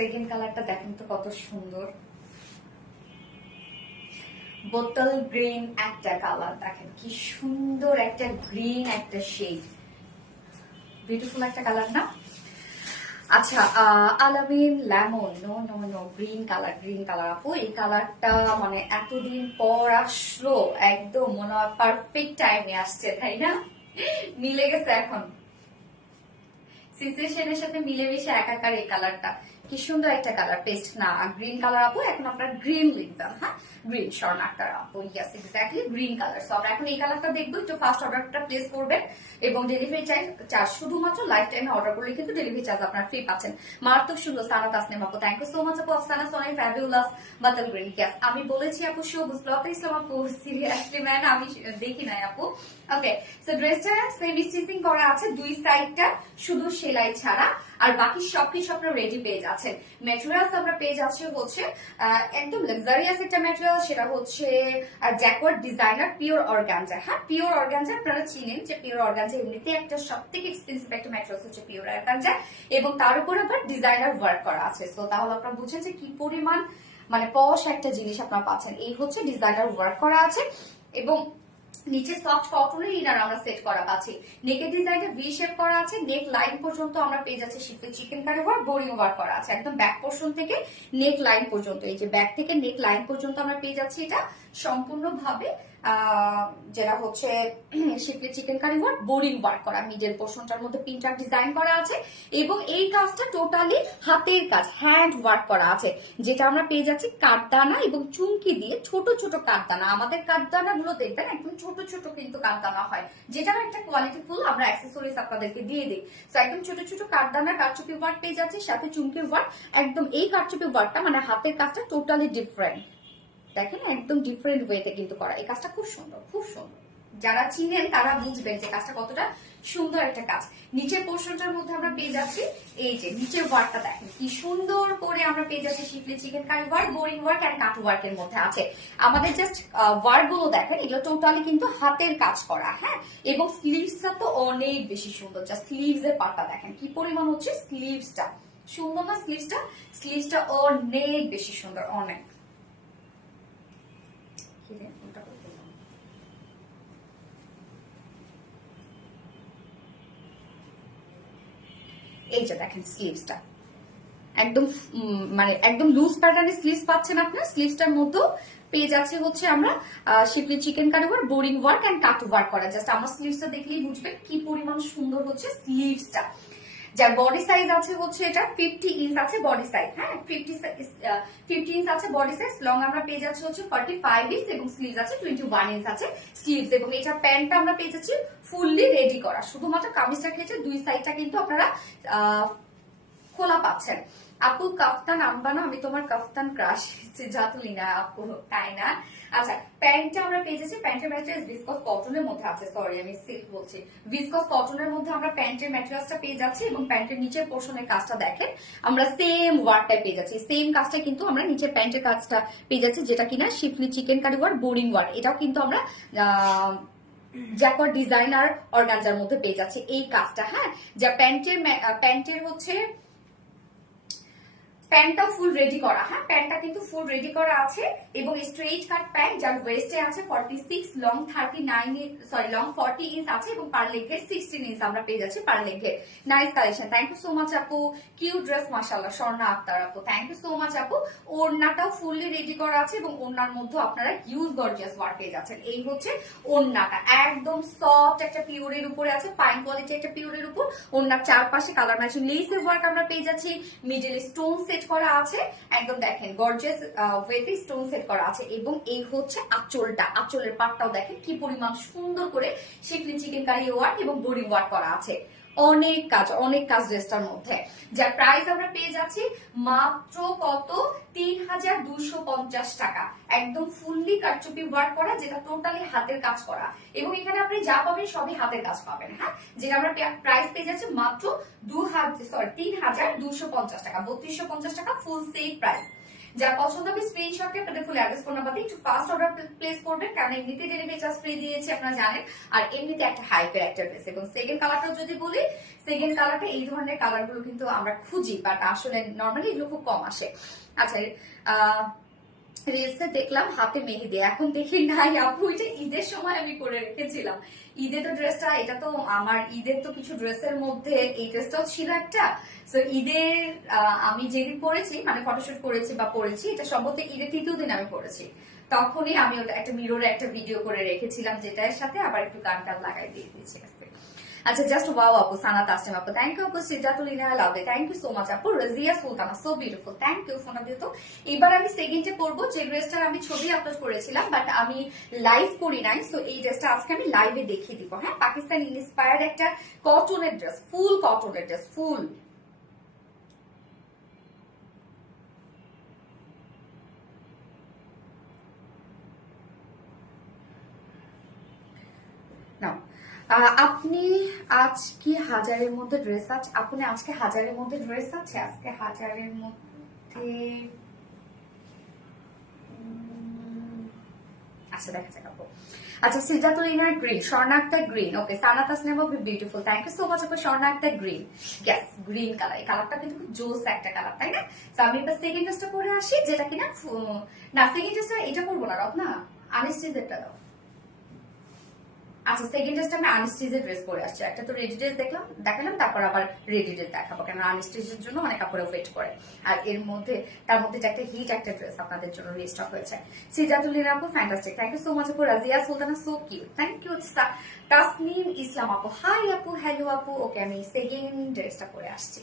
সেকেন্ড কালারটা দেখেন তো কত সুন্দর, বোতল গ্রিন একটা কালার, দেখেন কি সুন্দর একটা গ্রিন, একটা শেড, বিউটিফুল একটা কালার না? আচ্ছা, Alamin lemon, no no no, green colour, green colour আপু। এই কালারটা মানে এতদিন পর আসলো, একদম মনে হয় পারফেক্ট টাইমে আসছে, তাই না? মিলে গেছে এখন, সিচুয়েশনের সাথে মিলেমিশে একাকার এই কালারটা। কি সুন্দর একটা কালার, পেস্ট না গ্রিন কালার আপু। এখন আপনার গ্রিন লিখবেন, হ্যাঁ, গ্রিন স্বর্ণ আক্তার আপু, yes exactly green colour. So আমরা এখন এই কালারটা দেখবো, একটু ফার্স্ট অর্ডারটা প্লেস করবেন, এবং ডেলিভারি চার্জ শুধুমাত্র লাইফ টাইমে অর্ডার করলে কিন্তু ডেলিভারি চার্জ আপনার ফ্রি পাচ্ছেন। মারাত্মক সুন্দর সানা তাসনিম আপু, থ্যাংক ইউ সো মাচ আপু। Afsana Sonai fabulous bottle green, yes আমি বলেছি আপু। সবুজ লতা ইসলাম আপু, সিরিয়াসলি ম্যান আমি দেখি নাই আপু। ওকে, সো ড্রেসটা সেমি স্টিচিং করা আছে, দুই সাইডটা শুধু সেলাই ছাড়া, আর বাকি সবকিছু আপনারা রেডি পেয়ে যাচ্ছেন। ম্যাটেরিয়ালস আমরা পেয়ে যাচ্ছি হচ্ছে একদম লাক্সারিয়াস একটা ম্যাটেরিয়াল, সেটা হচ্ছে জ্যাকওয়ার্ড ডিজাইনার পিওর অর্গানজা। হ্যাঁ, পিওর অর্গানজা আপনারা চিনেন যে পিওর অর্গানজা এমনিতে একটা সবথেকে এক্সপেন্সিভ একটা ম্যাটেরিয়াল হচ্ছে পিওর অর্গানজা, এবং তার উপর আবার ডিজাইনার ওয়ার্ক করা আছে। তো তাহলে আপনারা বুঝছেন যে কি পরিমাণ মানে পশ একটা জিনিস আপনারা পাচ্ছেন। এই হচ্ছে ডিজাইনার ওয়ার্ক করা আছে, এবং নিচে সফট কটনের ইনার আমরা সেট করা পাচ্ছি। নেকের ডিজাইনটা ভি শেপ করা আছে, নেক লাইন পর্যন্ত আমরা পেয়ে যাচ্ছি শিফটে চিকেন কারি ওয়ার্ক, বোরিং ওয়ার্ক করা আছে একদম ব্যাক পোর্শন থেকে নেক লাইন পর্যন্ত। এই যে ব্যাক থেকে নেক লাইন পর্যন্ত আমরা পেয়ে যাচ্ছি এটা সম্পূর্ণভাবে যেটা হচ্ছে শিফটে চিকেন কারি ওয়ার্ক, বোরিং ওয়ার্ক করা। মিডল পোর্শনটার মধ্যে পিনটার ডিজাইন করা আছে, এবং এই কাজটা টোটালি হাতের কাজ, হ্যান্ড ওয়ার্ক করা আছে, যেটা আমরা পেয়ে যাচ্ছি কাঠদানা এবং চুমকি দিয়ে ছোট ছোট কাঠদানা। আমাদের কাঠদানা গুলো দেখবেন একদম ছোট ছোট কিন্তু কাঠদানা হয়, যেটার একটা কোয়ালিটি ফুল আমরা অ্যাক্সেসরিজ আপনাদেরকে দিয়ে দিই। তো একদম ছোট ছোট কাঠদানা কারচুপি ওয়ার্ক পেয়ে যাচ্ছি, সাথে চুমকি ওয়ার্ক। একদম এই কারচুপি ওয়ার্কটা মানে হাতের কাজটা টোটালি ডিফারেন্ট, দেখেন একদম ডিফারেন্ট ওয়েতে কিন্তু করা। এই কাজটা খুব সুন্দর, খুব সুন্দর। যারা চিনেন তারা বুঝবেন যে কাজটা কতটা সুন্দর একটা কাজ। নিচের পোর্শনটার মধ্যে আমরা পেয়ে যাচ্ছি এই যে নিচের ওয়ার্কটা দেখেন কি সুন্দর করে আমরা পেয়ে যাচ্ছি শিফলি chicken curry work, boring work and cut ওয়ার্কের মধ্যে আছে। আমাদের জাস্ট ওয়ার্ক গুলো দেখেন, এগুলো টোটালি কিন্তু হাতের কাজ করা। হ্যাঁ, এবং স্লিভসটা তো অনেক বেশি সুন্দর। জাস্ট স্লিভস এর পার্টটা দেখেন কি পরিমাণ হচ্ছে, স্লিভসটা সুন্দর না? স্লিভসটা অনেক বেশি সুন্দর, অনেক। এই যে দেখেন স্লিভসটা একদম মানে একদম লুজ প্যাটার্নের স্লিভস পাচ্ছেন আপনার। স্লিভসটার মধ্যে পেয়ে যাচ্ছে হচ্ছে আমরা schiffli chicken curry work, boring work and cut work করা। জাস্ট আমার স্লিভসটা দেখলেই বুঝবেন কি পরিমাণ সুন্দর হচ্ছে স্লিভসটা। যার বডি সাইজ আছে হচ্ছে এটা 50 ইঞ্চ আছে বডি সাইজ। হ্যাঁ, 50 ইঞ্চ আছে বডি সাইজ। লং আমরা পেয়ে যাচ্ছি হচ্ছে 45 ইঞ্চ, এবং স্লিভস আছে 21 ইঞ্চ আছে স্লিভস। এবং এটা প্যান্টটা আমরা পেয়ে যাচ্ছি ফুললি রেডি করা। শুধুমাত্র কামিজটা খেয়েছে, দুই সাইডটা কিন্তু আপনারা খোলা পাচ্ছেন। আপু কাফতান আনবা না? আমি তোমার কাফতান ক্রাশ জাতুলি না আপু, তাই না? আচ্ছা, প্যান্টটা আমরা পেয়ে যাচ্ছি, প্যান্টের ম্যাটেরিয়াল ভিসকস কটনের মধ্যে আছে, সরি আমি সিল্ক বলছি, ভিসকস কটনের মধ্যে আমরা প্যান্টের ম্যাটেরিয়ালসটা পেয়ে যাচ্ছি এবং প্যান্টের নিচের পোর্শনের কাজটা দেখেন আমরা সেম ওয়ার্কটা পেয়ে যাচ্ছি, সেম কাজটা কিন্তু আমরা নিচের প্যান্টের কাজটা পেয়ে যাচ্ছি, যেটা কিনা schiffli chicken curry work, boring work, এটাও কিন্তু আমরা জ্যাকওয়ার্ড ডিজাইনার অর্গানজার মধ্যে পেয়ে যাচ্ছে এই কাজটা। হ্যাঁ, যা প্যান্টের হচ্ছে প্যান্টটা ফুল রেডি করা, হ্যাঁ প্যান্টটা কিন্তু ফুল রেডি করা আছে এবং স্ট্রেট কাট প্যান্ট, যার ওয়েস্টে আছে 46, লং 39, সরি লং 40 ইঞ্চ আছে এবং পার লেগের 16 ইঞ্চ আমরা পেয়ে যাচ্ছি পার লেগের। Nice collection, thank you so much আপু। কিউ ড্রেস মাশাআল্লাহ, স্বর্ণা আক্তার আপু, থ্যাংক ইউ সো মাচ আপু। ওড়নাটাও ফুললি রেডি করা আছে এবং ওড়নার মধ্যে আপনারা হিউজ গর্জিয়াস ওয়ার্ক পেয়ে যাচ্ছেন। এই হচ্ছে ওড়নাটা, একদম সফট একটা পিওরের উপরে আছে, ফাইন কোয়ালিটি একটা পিওরের উপর। ওড়নার চারপাশে কালার ম্যাচিং লেসের ওয়ার্ক আমরা পেয়ে যাচ্ছি, মিডল স্টোন সেট করা আছে, একদম দেখেন গর্জিয়াস ওয়েতে স্টোন সেট করা আছে এবং এই হচ্ছে আঁচলটা, আঁচলের পাটটাও দেখেন কি পরিমাণ সুন্দর করে শিফলি চিকেন কারি ওয়ার্ক এবং বোরিং ওয়ার্ক করা আছে। অনেক কাজ ড্রেসটার মধ্যে, যার প্রাইস আমরা পেয়ে যাচ্ছি মাত্র কত, 3250 টাকা। একদম ফুললি কারচুপি ওয়ার্ক করা, যেটা টোটালি হাতের কাজ করা এবং এখানে আপনি যা পাবেন সবই হাতের কাজ পাবেন। হ্যাঁ, যেটা আমরা প্রাইস পেয়ে যাচ্ছি মাত্র 3250 টাকা, 3250 টাকা ফুল সেট প্রাইস। যা পছন্দ হবে স্ক্রিনশট দিয়ে আপনাদের ফুল অ্যাড্রেস ফোন নাম্বার দিয়ে একটু ফাস্ট অর্ডার প্লেস করবেন, কারণ এমনিতে ডেলিভারি চার্জ ফ্রি দিয়েছি আপনারা জানেন, আর এমনিতে একটা হাইপের একটা ড্রেস। এবং সেকেন্ড কালারটা যদি বলি, সেকেন্ড কালারটা এই ধরনের কালার গুলো কিন্তু আমরা খুঁজি, বাট আসলে নর্মালি এগুলো খুব কম আসে। আচ্ছা, রিলসে দেখলাম হাতে মেহেদি, এখন দেখি নাই আপু, এটা ঈদের সময় আমি করে রেখেছিলাম। ঈদে তো ড্রেসটা, এটা তো আমার ঈদের তো কিছু ড্রেসের মধ্যে এই ড্রেসটাও ছিল একটা। তো ঈদের আমি যেদিন পরেছি, মানে ফটোশুট করেছি বা পরেছি, এটা সম্ভবত ঈদের তৃতীয় দিন আমি পরেছি, তখনই আমি ওটা একটা মিররে একটা ভিডিও করে রেখেছিলাম, যেটার সাথে আবার একটু গান টান লাগাই দিয়ে দিয়েছি। আচ্ছা, জাস্ট ওয়াও আপু, সানাত আসলাম আপু, থ্যাংক ইউ আপু। সিজাতুলিনা লাভে, থ্যাংক ইউ সো মাচ আপু। Razia Sultana, so beautiful, thank you ফোনটা দিয়ে। তো এবার আমি সেকেন্ডে করবো যে ড্রেসটার আমি ছবি আপলোড করেছিলাম, বাট আমি লাইভ করি নাই, সো এই ড্রেসটা আজকে আমি লাইভে দেখিয়ে দিব। হ্যাঁ, পাকিস্তান ইন্সপায়ার্ড একটা কটনের ড্রেস, ফুল কটনের ড্রেস, ফুল। আপনি আজ কি হাজারের মধ্যে ড্রেস আছে? আপনি আজকে হাজারের মধ্যে ড্রেস আছে? আজকে হাজারের মধ্যে আচ্ছা, দেখা যাক আপু। আচ্ছা, সিজাতুলিনার গ্রিন, স্বর্ণাক্তার গ্রিন, ওকে। সানাত আসলাম আপু, beautiful, thank you so much আপু। স্বর্ণাক্তার গ্রিন, ইয়েস গ্রিন কালার, এই কালারটা কিন্তু খুব জোস একটা কালার, তাই না? তো আমি এবার সেকেন্ড ড্রেসটা পরে আসি, যেটা কিনা না সেকেন্ড ড্রেসটা এটা করবো না, রত্না আনিস্টিজেরটা দাও। আচ্ছা, সেকেন্ড ড্রেসটা আমি আনস্টিচের ড্রেস পরে আসছি। একটা তো রেডি ড্রেস দেখালাম, তারপর আবার রেডি ড্রেস দেখাবো, কেন আনস্টিচের জন্য অনেক কাপড়ে ওয়েট করে। আর এর মধ্যে তার মধ্যে একটা হিট একটা ড্রেস আপনাদের জন্য রিস্টক হয়েছে। সিজাতুলিনা আপু, fantastic, thank you so much আপু। Razia Sultana, so cute, thank you. Tasnim Islam আপু, হাই আপু, হ্যালো আপু। ওকে, আমি সেকেন্ড ড্রেসটা পরে আসছি।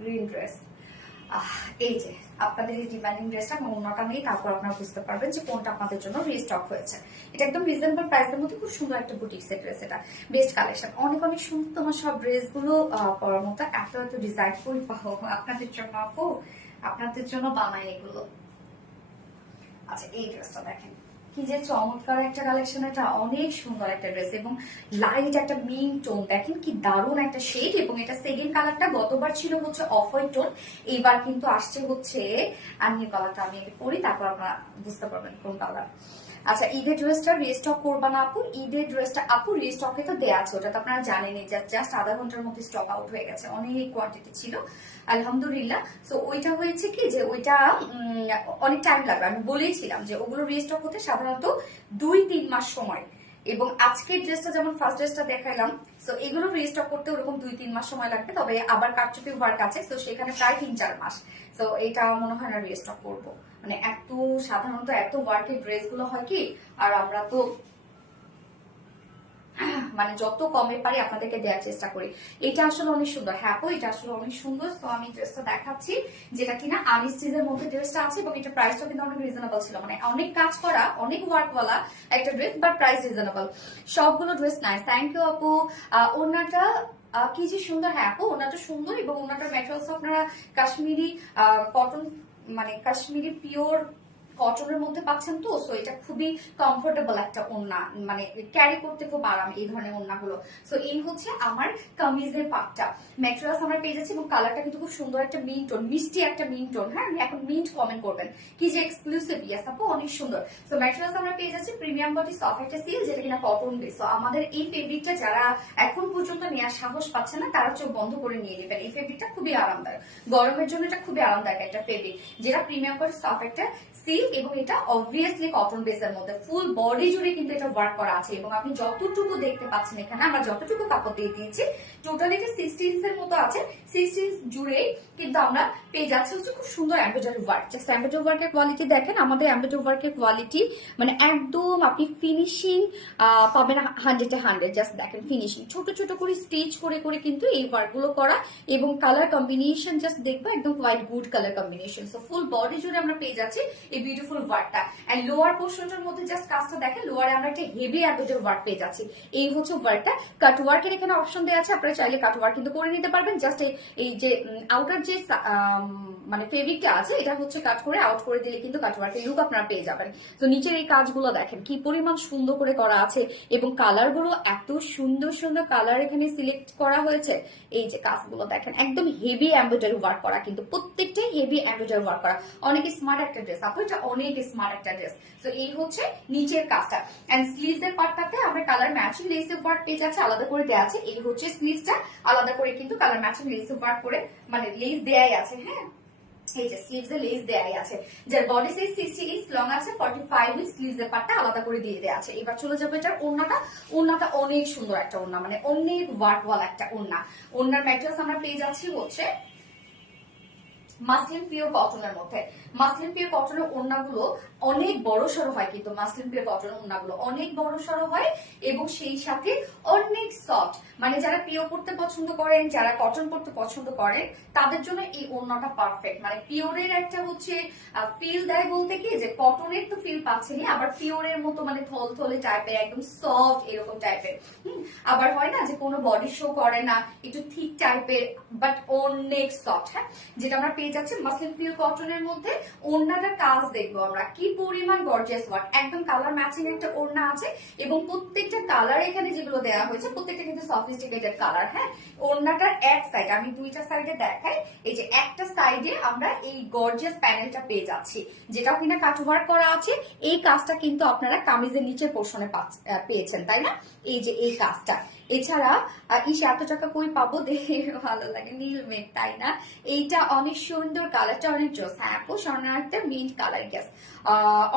গ্রিন ড্রেস, এই যে আপনাদের এই ডিমান্ডিং ড্রেসটা ওড়নাটা নিয়ে তারপর আপনারা বুঝতে পারবেন যে কোনটা আপনাদের জন্য রিস্টক হয়েছে। এটা একদম রিজনেবল প্রাইসের মধ্যে খুব সুন্দর একটা বুটিক্সের ড্রেস, এটা বেস্ট কালেকশন। অনেক অনেক সুন্দর তোমার সব ড্রেসগুলো পরার মতো এত এত ডিজাইন করে পাবো আপনাদের জন্য আপু, আপনাদের জন্য বানাই এগুলো। আচ্ছা এই ড্রেসটা দেখেন কি যে চমৎকার একটা কালেকশন, এটা অনেক সুন্দর একটা ড্রেস এবং লাইট একটা মিন টোন, দেখেন কি দারুণ একটা শেড। এবং এটা সেকেন্ড কালারটা গতবার ছিল হচ্ছে অফ হোয়াইট টোন, এইবার কিন্তু আসছে হচ্ছে আমি কালারটা আমি পরি তারপর আপনারা বুঝতে পারবেন কোন কালার। আচ্ছা ঈদের ড্রেসটা রিস্টক করবা না আপু? ঈদের ড্রেসটা আপু রিস্টকে তো দেয়া আছে, ওটা তো আপনারা জানেনই, জাস্ট আধা ঘন্টার মধ্যে স্টক আউট হয়ে গেছে, অনেক কোয়ান্টিটি ছিল আলহামদুলিল্লাহ। সো ওইটা হয়েছে কি যে ওইটা অনেক টাইম লাগবে, আমি বলেইছিলাম যে ওগুলো রিস্টক হতে সাধারণত 2-3 মাস সময়। এবং আজকের ড্রেসটা যেমন ফার্স্ট ড্রেসটা দেখাইলাম, সো এগুলো রিস্টক করতে ওরকম 2-3 মাস সময় লাগবে, তবে আবার কারচুপি ওয়ার্ক আছে, তো সেখানে প্রায় 3-4 মাস। তো এটা মনে হয় না রিস্টক করবো, মানে এত সাধারণত এত ওয়ার্কের ড্রেস গুলো হয় কি, আর আমরা তো মানে যত কমে পারি আপনাদেরকে দেওয়ার চেষ্টা করি। এটা আসলে অনেক সুন্দর, হ্যাঁ আপু এটা আসলে অনেক সুন্দর। তো আমি ড্রেসটা দেখাচ্ছি যেটা কিনা আনস্টিচের মধ্যে ড্রেসটা আছে এবং এটা প্রাইসটা কিন্তু অনেক রিজনেবল ছিল, মানে অনেক কাজ করা অনেক ওয়ার্কওয়ালা একটা ড্রেস, বাট প্রাইস রিজনেবল। সবগুলো ড্রেস নাইস, থ্যাংক ইউ আপু। ওনাটা কি যে সুন্দর, হ্যাঁ আপু ওনাটা সুন্দর এবং ওনাটার ম্যাটেরিয়ালস আপনারা কাশ্মীরি কটন, মানে কাশ্মীরি পিওর কটনের মধ্যে পাচ্ছেন, তো সো এটা খুবই কমফোর্টেবল একটা ওড়না, মানে ক্যারি করতে খুব আরাম এই ধরনের ওড়নাগুলো। সো এই হচ্ছে আমার কামিজের পাটটা, ম্যাটেরিয়ালস আমরা পেয়ে যাচ্ছি এবং কালারটা কিন্তু খুব সুন্দর একটা মিন্ট টোন, মিষ্টি একটা মিন্ট টোন। হ্যাঁ এখন মিন্ট কমেন্ট করবেন কি যে এক্সক্লুসিভ, ইয়াস আপু অনেক সুন্দর। সো ম্যাটেরিয়ালস আমরা পেয়ে যাচ্ছি প্রিমিয়াম বডি সফট একটা সিল, যেটা কিনা কটন বেস। সো আমাদের এই ফেব্রিকটা যারা এখন পর্যন্ত নেওয়ার সাহস পাচ্ছে না তারা চোখ বন্ধ করে নিয়ে নেবেন, এই ফেব্রিকটা খুবই আরামদায়ক, গরমের জন্য এটা খুবই আরামদায়ক একটা ফেব্রিক, যেটা প্রিমিয়াম বডি সফট একটা সিল এবং এটা অবভিয়াসলি কটন বেসের মধ্যে ফুল বডি জুড়ে কিন্তু এটা ওয়ার্ক করা আছে। এবং আপনি যতটুকু দেখতে পাচ্ছেন এখানে আমরা যতটুকু কাপড় দিয়ে দিয়েছি টোটালি এটা 60 ইঞ্চের মতো আছে, 60 ইঞ্চ জুড়ে কিন্তু আমরা পেয়ে যাচ্ছি হচ্ছে খুব সুন্দর এমব্রয়ডারি ওয়ার্ক। জাস্ট এমব্রয়ডারি ওয়ার্কের কোয়ালিটি দেখেন, আমাদের এমব্রয়ডারি ওয়ার্কের কোয়ালিটি মানে একদম আপনি ফিনিশিং পাবেন 100-100। জাস্ট দেখেন ফিনিশিং ছোট ছোট করে স্টিচ করে করে কিন্তু এই ওয়ার্ক গুলো করা এবং কালার কম্বিনেশন জাস্ট দেখবো একদম white good colour combination. So full body জুড়ে আমরা পেয়ে যাচ্ছি এই বিউটিফুল ওয়ার্কটা। এন্ড লোয়ার পোর্শনটার মধ্যে জাস্ট কাজটা দেখেন, লোয়ারে আমরা একটা হেভি এমব্রয়ডারি ওয়ার্ক পেয়ে যাচ্ছি। এই হচ্ছে ওয়ার্কটা, কাট ওয়ার্কের এখানে অপশন দেওয়া আছে, আপনারা চাইলে কাট ওয়ার্ক কিন্তু করে নিতে পারবেন। জাস্ট এই যে আউটার যে মানে ফেব্রিকটা আছে এটা হচ্ছে কাট করে আউট করে দিলে কিন্তু কাট ওয়ার্কের লুক আপনারা পেয়ে যাবেন। তো নিচের এই কাজগুলো দেখেন কি পরিমাণ সুন্দর করে করা আছে এবং কালার গুলো এত সুন্দর সুন্দর কালার এখানে সিলেক্ট করা হয়েছে। এই যে কাজগুলো দেখেন একদম হেভি এমব্রয়ডারি ওয়ার্ক করা, কিন্তু প্রত্যেকটাই হেভি এমব্রয়ডারি ওয়ার্ক করা, অনেক স্মার্ট একটা ড্রেস আপু, এটা অনেক স্মার্ট একটা ড্রেস। তো এই হচ্ছে নিচের কাজটা। এন্ড স্লিভস এর পার্টটাতে আমরা কালার ম্যাচিং লেস এর ওয়ার্ক পেয়ে যাচ্ছে, আলাদা করে দেওয়া আছে। এই হচ্ছে স্লিভসটা, আলাদা করে কিন্তু কালার ম্যাচিং লেস এর ওয়ার্ক করে মানে লেস দেয়াই আছে। হ্যাঁ এই যে স্লিভস এর লেস দেয়াই আছে, যার বডি সাইজ 60 ইঞ্চ, লং আছে 45 ইঞ্চ, স্লিভস এর পার্টটা আলাদা করে দিয়ে দেয়া আছে। এবার চলে যাবে এটার ওড়নাটা, ওড়নাটা অনেক সুন্দর একটা ওড়না, মানে অনেক ওয়ার্কওয়ালা একটা ওড়না। ওড়নার ম্যাটেরিয়ালস আমরা পেয়ে যাচ্ছি হচ্ছে মাসলিন পিওর কটনের মধ্যে। মাসলিন পিওর কটনের ওড়নাগুলো অনেক বড় সড়ো হয়, কিন্তু মাসলিন পিওর কটনের ওড়নাগুলো অনেক বড় সড়ো হয় এবং সেই সাথে অনেক সফট, মানে যারা পিওর পড়তে পছন্দ করেন, যারা কটন পড়তে পছন্দ করেন তাদের জন্য এই ওড়নাটা পারফেক্ট। মানে পিওরের একটা হচ্ছে ফিল দেয় বলতে কি যে কটনের তো ফিল পাচ্ছেনই, আবার পিওরের মতো মানে থলথলে টাইপের একদম সফট এরকম টাইপের। আবার হয় না যে কোনো বডি শো করে না, একটু থিক টাইপের বাট অনেক সফট। হ্যাঁ যেটা আমরা পেয়ে যাচ্ছি মাসলিন পিওর কটনের মধ্যে। ওড়নাটার কাজ দেখবো আমরা কি পরিমাণ গর্জিয়াস ওয়ার্ক, একদম কালার ম্যাচিং একটা ওড়না আছে এবং প্রত্যেকটা কালার এখানে যেগুলো দেওয়া হয়েছে প্রত্যেকটা কিন্তু সফিস্টিকেটেড কালার। হ্যাঁ ওড়নাটার এক সাইড আমি দুইটা সাইডে দেখাই, এই যে একটা সাইডে আমরা এই গর্জিয়াস প্যানেলটা পেয়ে যাচ্ছি, যেটা কিনা কাট ওয়ার্ক করা আছে। এই কাজটা কিন্তু আপনারা কামিজের নিচের পোর্শনে পেয়েছেন তাই না, এই যে এই কাজটা। এছাড়া ইস এত টাকা কই পাবো, দেখে ভালো লাগে নীল মেঘ তাই না, এইটা অনেক সুন্দর, কালারটা অনেক জোস। হ্যাঁ আপু স্বর্ণার্থের মিন্ট কালার গ্যাস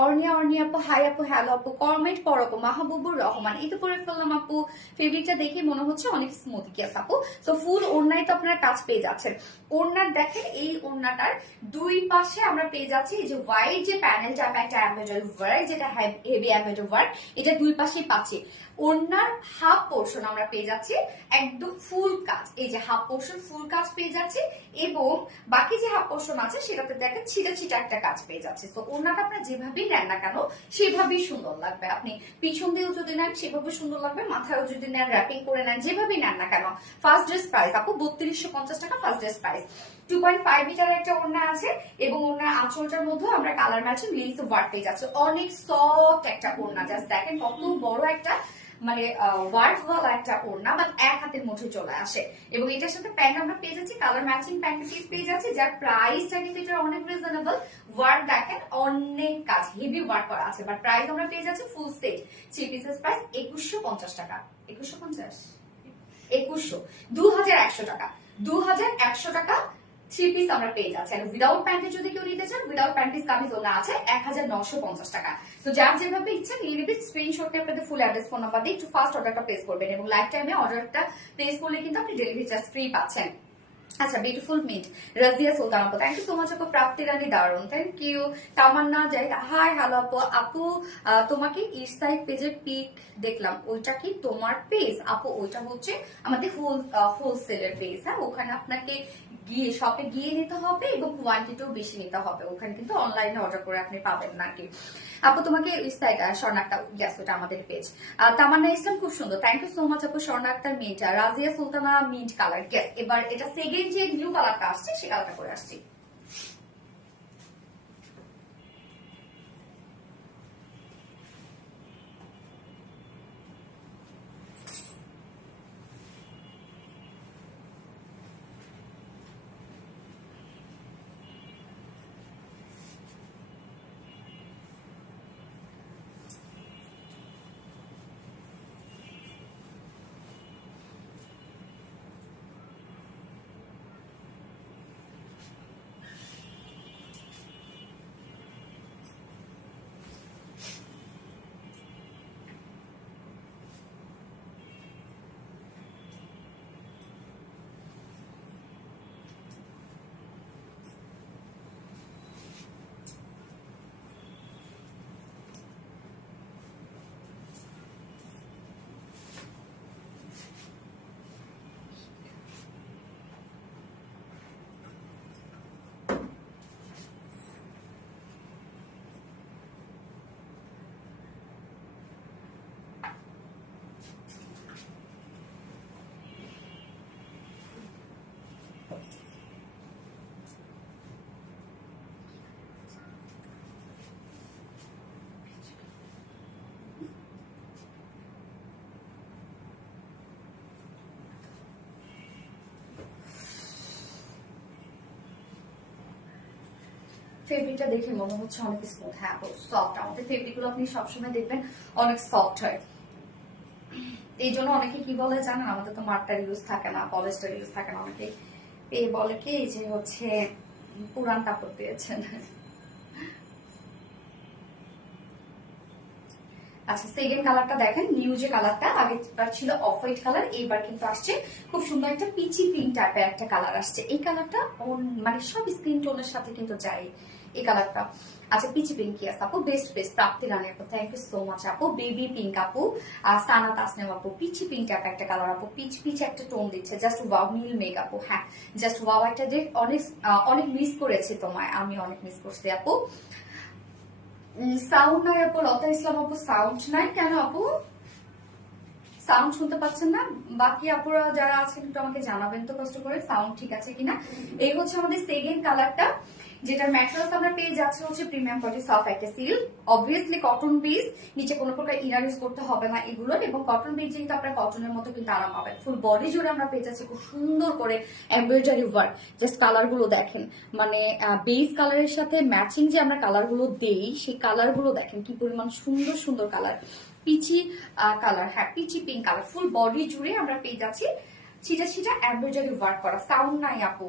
অর্নিয়া অর্নিয়া আপু, হাই আপু, হ্যালো আপু, কমেন্ট করো আপু। মাহবুবুর রহমান, এই তো পরে ফেললাম আপু। ফেব্রিকটা দেখে মনে হচ্ছে অনেক স্মুথ কেস আপু। তো ফুল ওড়নায় তো আপনারা টাচ পেয়ে যাচ্ছেন। ওড়নার দেখেন, এই ওড়নাটার দুই পাশে আমরা পেয়ে যাচ্ছি এই যে হোয়াইট যে প্যানেলটা, একটা এমব্রয়ডারি ওয়ার্ক, যেটা হেভি এমব্রয়ডারি ওয়ার্ক, এটা দুই পাশেই পাচ্ছি। ওড়নার হাফ পোর্শন আমরা পেয়ে যাচ্ছি একদম ফুল কাজ, এই যে হাফ পোর্শন ফুল কাজ পেয়ে যাচ্ছি, এবং বাকি যে হাফ পোর্শন আছে সেটাতে দেখেন ছিটা ছিটা একটা কাজ পেয়ে যাচ্ছে। তো ওড়নাটা আপনার যেভাবেই নেন না কেন সেভাবেই সুন্দর লাগবে। আপনি পিছন দিয়েও যদি নেন সেভাবে সুন্দর লাগবে, মাথায়ও যদি নেন, র্যাপিং করে নেন, যেভাবেই নেন না কেন। ফার্স্ট ড্রেস প্রাইস আপু 3250 টাকা ফার্স্ট ড্রেস প্রাইস। 2.5 মিটারের একটা ওড়না আছে, এবং ওড়নার আঁচলটার মধ্যে আমরা কালার ম্যাচিং লেস ওয়ার্ক পেয়ে যাচ্ছে। অনেক সফট একটা ওড়না, জাস্ট দেখেন কত বড় একটা মানে ওয়ার্ক ওয়ালা একটা ওড়না, বাট এক হাতের মধ্যে চলে আসে। এবং এটার সাথে প্যান্ট আমরা পেয়ে যাচ্ছি কালার ম্যাচিং প্যান্ট পিস পেয়ে যাচ্ছি, যার প্রাইসটা কিন্তু এটা অনেক রিজনেবল। ওয়ার্ক দেখেন অনেক কাজ, হেভি ওয়ার্ক করা আছে, বাট প্রাইস আমরা পেয়ে যাচ্ছি ফুল সেট 3 পিসেস প্রাইস 2150 টাকা। 2150 2100 2100 টাকা, 2100 টাকা 3 পিস আমরা পেয়ে যাচ্ছি। আর উইদাউট প্যান্টে যদি কেউ নিতে চান, উইদাউট প্যান্টিস কামিজ ওনা আছে 1950 টাকা। তো যার যেভাবে ইচ্ছা নিয়ে নেবেন, স্ক্রিনশটে আপনাদের ফুল অ্যাড্রেস ফোন নাম্বার দিয়ে একটু ফাস্ট অর্ডারটা প্লেস করবেন, এবং লাইফ টাইমে অর্ডারটা প্লেস করলে কিন্তু আপনি ডেলিভারি চার্জ ফ্রি পাচ্ছেন। আচ্ছা, বিউটিফুল মিট রাজিয়া সুলতান আপু, থ্যাংক ইউ সো মাচ আপু। প্রাপ্তি রানী দারুন, থ্যাংক ইউ। তামান্না যাই, হাই হ্যালো আপু। আপু তোমাকে ইস্ট সাইড পেজের পিক দেখলাম, ওইটা কি তোমার পেজ? আপু ওইটা হচ্ছে আমাদের হোলসেলের পেজ। হ্যাঁ, ওখানে আপনাকে গিয়ে শপে গিয়ে নিতে হবে, এবং কোয়ান্টিটিও বেশি নিতে হবে। ওখানে কিন্তু অনলাইনে অর্ডার করে আপনি পাবেন না কি। আপু তোমাকে স্বর্ণাক্তা, গ্যাস ওটা আমাদের পেজ। তামান্না ইসলাম খুব সুন্দর, থ্যাংক ইউ সো মাচ আপু। স্বর্ণাক্তার mint, Razia Sultana mint colour, gas. এবার এটা সেকেন্ড যে ব্লু কালারটা আসছে সে কালারটা করে আসছি। ফেব্রিকটা দেখে মনে হচ্ছে অনেক স্মুথ। হ্যাঁ, সফট। আমাদের ফেব্রিক গুলো আপনি সবসময় দেখবেন অনেক সফট হয়। এই জন্য অনেকে কি বলে জানেন, আমাদের তো মার্কার ইউজ থাকে না, পলিস্টার ইউজ থাকে না। অনেকে এই বলে কি যে হচ্ছে পুরান কাপড় দিয়েছেন। আচ্ছা, সেকেন্ড কালারটা দেখেন, নিউ যে কালারটা আগেবার ছিল অফ হোয়াইট কালার, এইবার কিন্তু আসছে খুব সুন্দর একটা পিচি পিঙ্ক টাইপের একটা কালার আসছে। এই কালারটা মানে সব স্কিন টোনের সাথে কিন্তু যায় এই কালারটা। আচ্ছা, পিচি পিঙ্ক কি আছে আপু? বেস্ট বেস্ট প্রাপ্তি রানী আপু, থ্যাংক ইউ সো মাচ আপু। বেবি পিঙ্ক আপু, সানা তাসনিম আপু, পিচি পিঙ্ক টাইপের একটা কালার আপু, পিচ পিচ একটা টোন দিচ্ছে, জাস্ট ওয়াও। নীল মেঘ আপু, হ্যাঁ জাস্ট ওয়াও একটা ডেট। অনেক অনেক মিস করেছি তোমায়, আমি অনেক মিস করছি আপু। সাউন্ড নাই আপু। লতা ইসলাম আপু, সাউন্ড নাই কেন আপু? সাউন্ড শুনতে পাচ্ছেন না? বাকি আপুরা যারা আছেন একটু আমাকে জানাবেন তো কষ্ট করে সাউন্ড ঠিক আছে কিনা। এই হচ্ছে আমাদের সেকেন্ড কালারটা, যেটার ম্যাটেরিয়ালস আমরা পেয়ে যাচ্ছে হচ্ছে প্রিমিয়াম কোয়ালিটি সফট একটা সিল্ক, অবভিয়াসলি কটন বেস, নিচে কোনো প্রকার ইনার ইউজ করতে হবে না এগুলোর, এবং কটন বেস যেহেতু আপনার কটনের মতো কিন্তু আরাম পাবেন। ফুল বডি জুড়ে আমরা পেয়ে যাচ্ছি খুব সুন্দর করে এমব্রয়ডারি ওয়ার্ক। জাস্ট কালার গুলো দেখেন, মানে বেস কালারের সাথে ম্যাচিং যে আমরা কালার গুলো দেই, সেই কালার গুলো দেখেন কি পরিমাণ সুন্দর সুন্দর কালার। পিচি কালার, হ্যাঁ peachy pink colour, full body জুড়ে আমরা পেয়ে যাচ্ছি ছিটা ছিটা এমব্রয়ডারি ওয়ার্ক করা। সাউন্ড নাই আপু,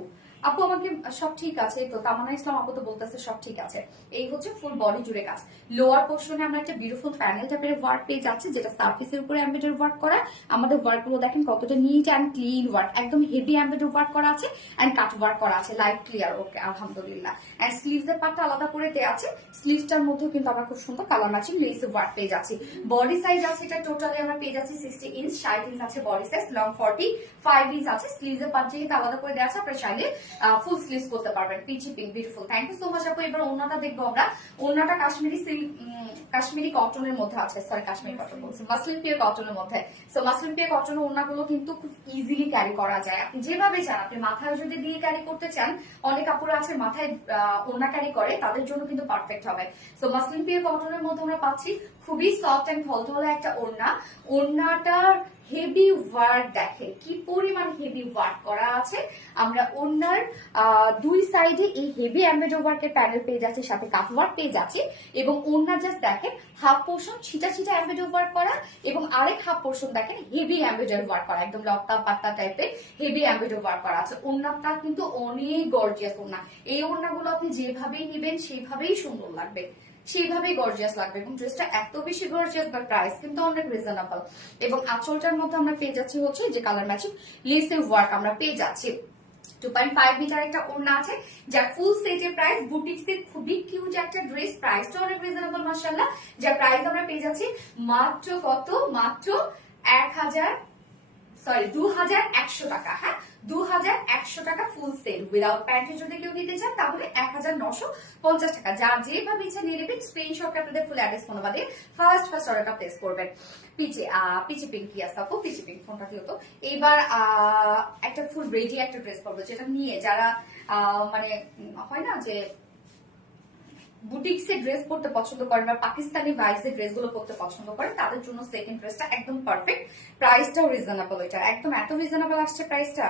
আপু আমাকে সব ঠিক আছে, তো তামান্না ইসলাম আপু তো বলতেছে সব ঠিক আছে। এই হচ্ছে ফুল বডি জুড়ে কাজ। লোয়ার পোর্শনে আমরা একটা বিউটিফুল প্যানেল টাইপের ওয়ার্ক পেয়ে যাচ্ছি, যেটা সার্ফেসের উপরে এমব্রয়ডারি ওয়ার্ক করা। আমাদের ওয়ার্ক গুলো দেখেন কতটা নিট অ্যান্ড ক্লিন ওয়ার্ক, একদম হেভি এমব্রয়ডারি ওয়ার্ক করা আছে এন্ড কাট ওয়ার্ক করা আছে, লাইট ক্লিয়ার। ওকে, আলহামদুলিল্লাহ। এন্ড স্লিভস এর পার্টটা আলাদা করে দেওয়া আছে, স্লিভসটার মধ্যেও কিন্তু আমরা খুব সুন্দর কালার ম্যাচিং লেস ওয়ার্ক পেয়ে যাচ্ছি। বডি সাইজ আছে এটা টোটালি আমরা পেয়ে যাচ্ছি 60 ইঞ্চ, 60 ইঞ্চ আছে বডি সাইজ, লং 45 ইঞ্চ আছে। স্লিভস এর পার্ট যেহেতু আলাদা করে দেওয়া আছে, আপনারা চাইলে ফুল স্লিভস করতে পারবেন। Peachy pink, beautiful. Thank you so much আপু। এবার ওন্নাটা দেখবো আমরা। ওন্নাটা কাশ্মীরি সিল্ক, কাশ্মীরি কটনের মধ্যে আছে, সরি কাশ্মীরি কটন বলছি, মাসলিন পিওর কটনের মধ্যে। সো মাসলিন পিওর কটনের ওন্নাগুলো কিন্তু খুব ইজিলি ক্যারি করা যায়, আপনি যেভাবে চান। আপনি মাথায় যদি দিয়ে ক্যারি করতে চান, অনেক আপুরা আছে মাথায় ওন্না ক্যারি করে, তাদের জন্য কিন্তু পারফেক্ট হবে। সো মাসলিন পিওর কটনের মধ্যে আমরা পাচ্ছি খুবই সফট এন্ড থলথলে একটা ওন্না। ওন্নাটার হেভি ওয়ার্ক দেখে কি পরিমাণ হেভি ওয়ার্ক করা আছে। আমরা ওন্নার দুই সাইডে এই হেভি এমব্রয়ডারি ওয়ার্কের প্যানেল পেয়ে যাচ্ছি, সাথে কাট ওয়ার্ক পেয়ে যাচ্ছি। এবং ওন্নার জাস্ট দেখেন হাফ পোর্শন ছিটা ছিটা এমব্রয়ডারি ওয়ার্ক করা, এবং আরেক হাফ পোর্শন দেখেন হেভি এমব্রয়ডারি ওয়ার্ক করা, একদম লকটা পাত্তা টাইপের হেভি এমব্রয়ডারি ওয়ার্ক করা আছে। ওন্নাটা কিন্তু অনেক গর্জিয়াস ওন্না। এই ওন্নাগুলো আপনি যেভাবেই নেবেন সেইভাবেই সুন্দর লাগবে, সেইভাবেই গর্জিয়াস লাগবে। এবং ড্রেসটা এত বেশি গর্জিয়াস, বাট প্রাইস কিন্তু অনেক রিজনেবল। এবং আঁচলটার মধ্যে আমরা পেয়ে যাচ্ছি হচ্ছে যে কালার ম্যাচিং লেসের ওয়ার্ক আমরা পেয়ে যাচ্ছি। 2.5 মিটার একটা ওড়না আছে, যার ফুল সেটের প্রাইস বুটিক্সের খুবই কিউট একটা ড্রেস, প্রাইসটা অনেক রিজনেবল মাশাআল্লাহ। যার প্রাইস আমরা পেয়ে যাচ্ছি মাত্র কত, মাত্র 2100 টাকা। হ্যাঁ, 2100 টাকা ফুল সেল। উইদাউট প্যান্টে যদি কেউ নিতে চান তাহলে 1950 টাকা। যার যেভাবে ইচ্ছা নিয়ে নেবেন, স্ক্রিনশট আপনাদের ফুল অ্যাড্রেস ফোন দিয়ে ফার্স্ট অর্ডারটা প্লেস করবেন। পিচি পিঙ্ক কি আছে আপু, পিচি পিঙ্ক ফোনটা দিও তো। এইবার একটা ফুল রেডি একটা ড্রেস পরবো, যেটা নিয়ে যারা মানে হয় না যে বুটিক্সের ড্রেস পরতে পছন্দ করেন বা পাকিস্তানি ভাইবসের ড্রেস গুলো পরতে পছন্দ করেন, তাদের জন্য সেকেন্ড ড্রেসটা একদম পারফেক্ট। প্রাইসটাও রিজনেবল, এটা একদম এত রিজনেবল আসছে প্রাইসটা।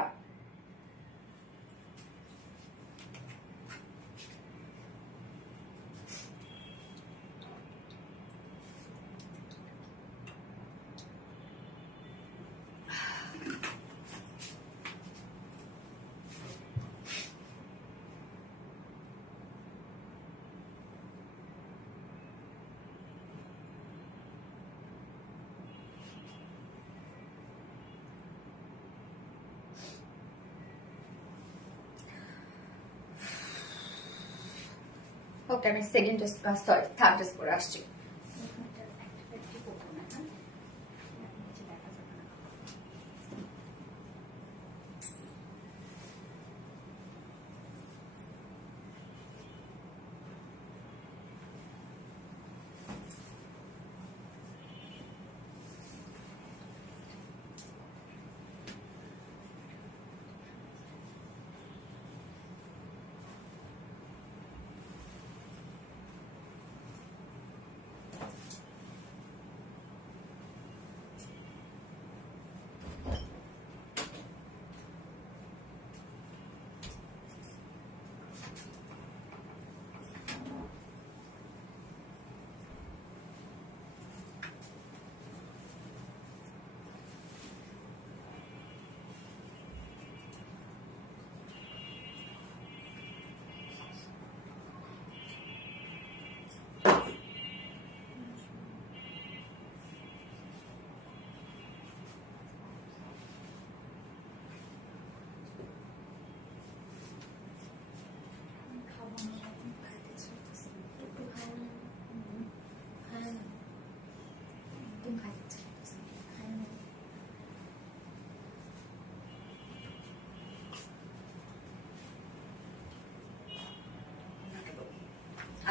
ওকে, আমি second dress, sorry third dress পরে আসছি।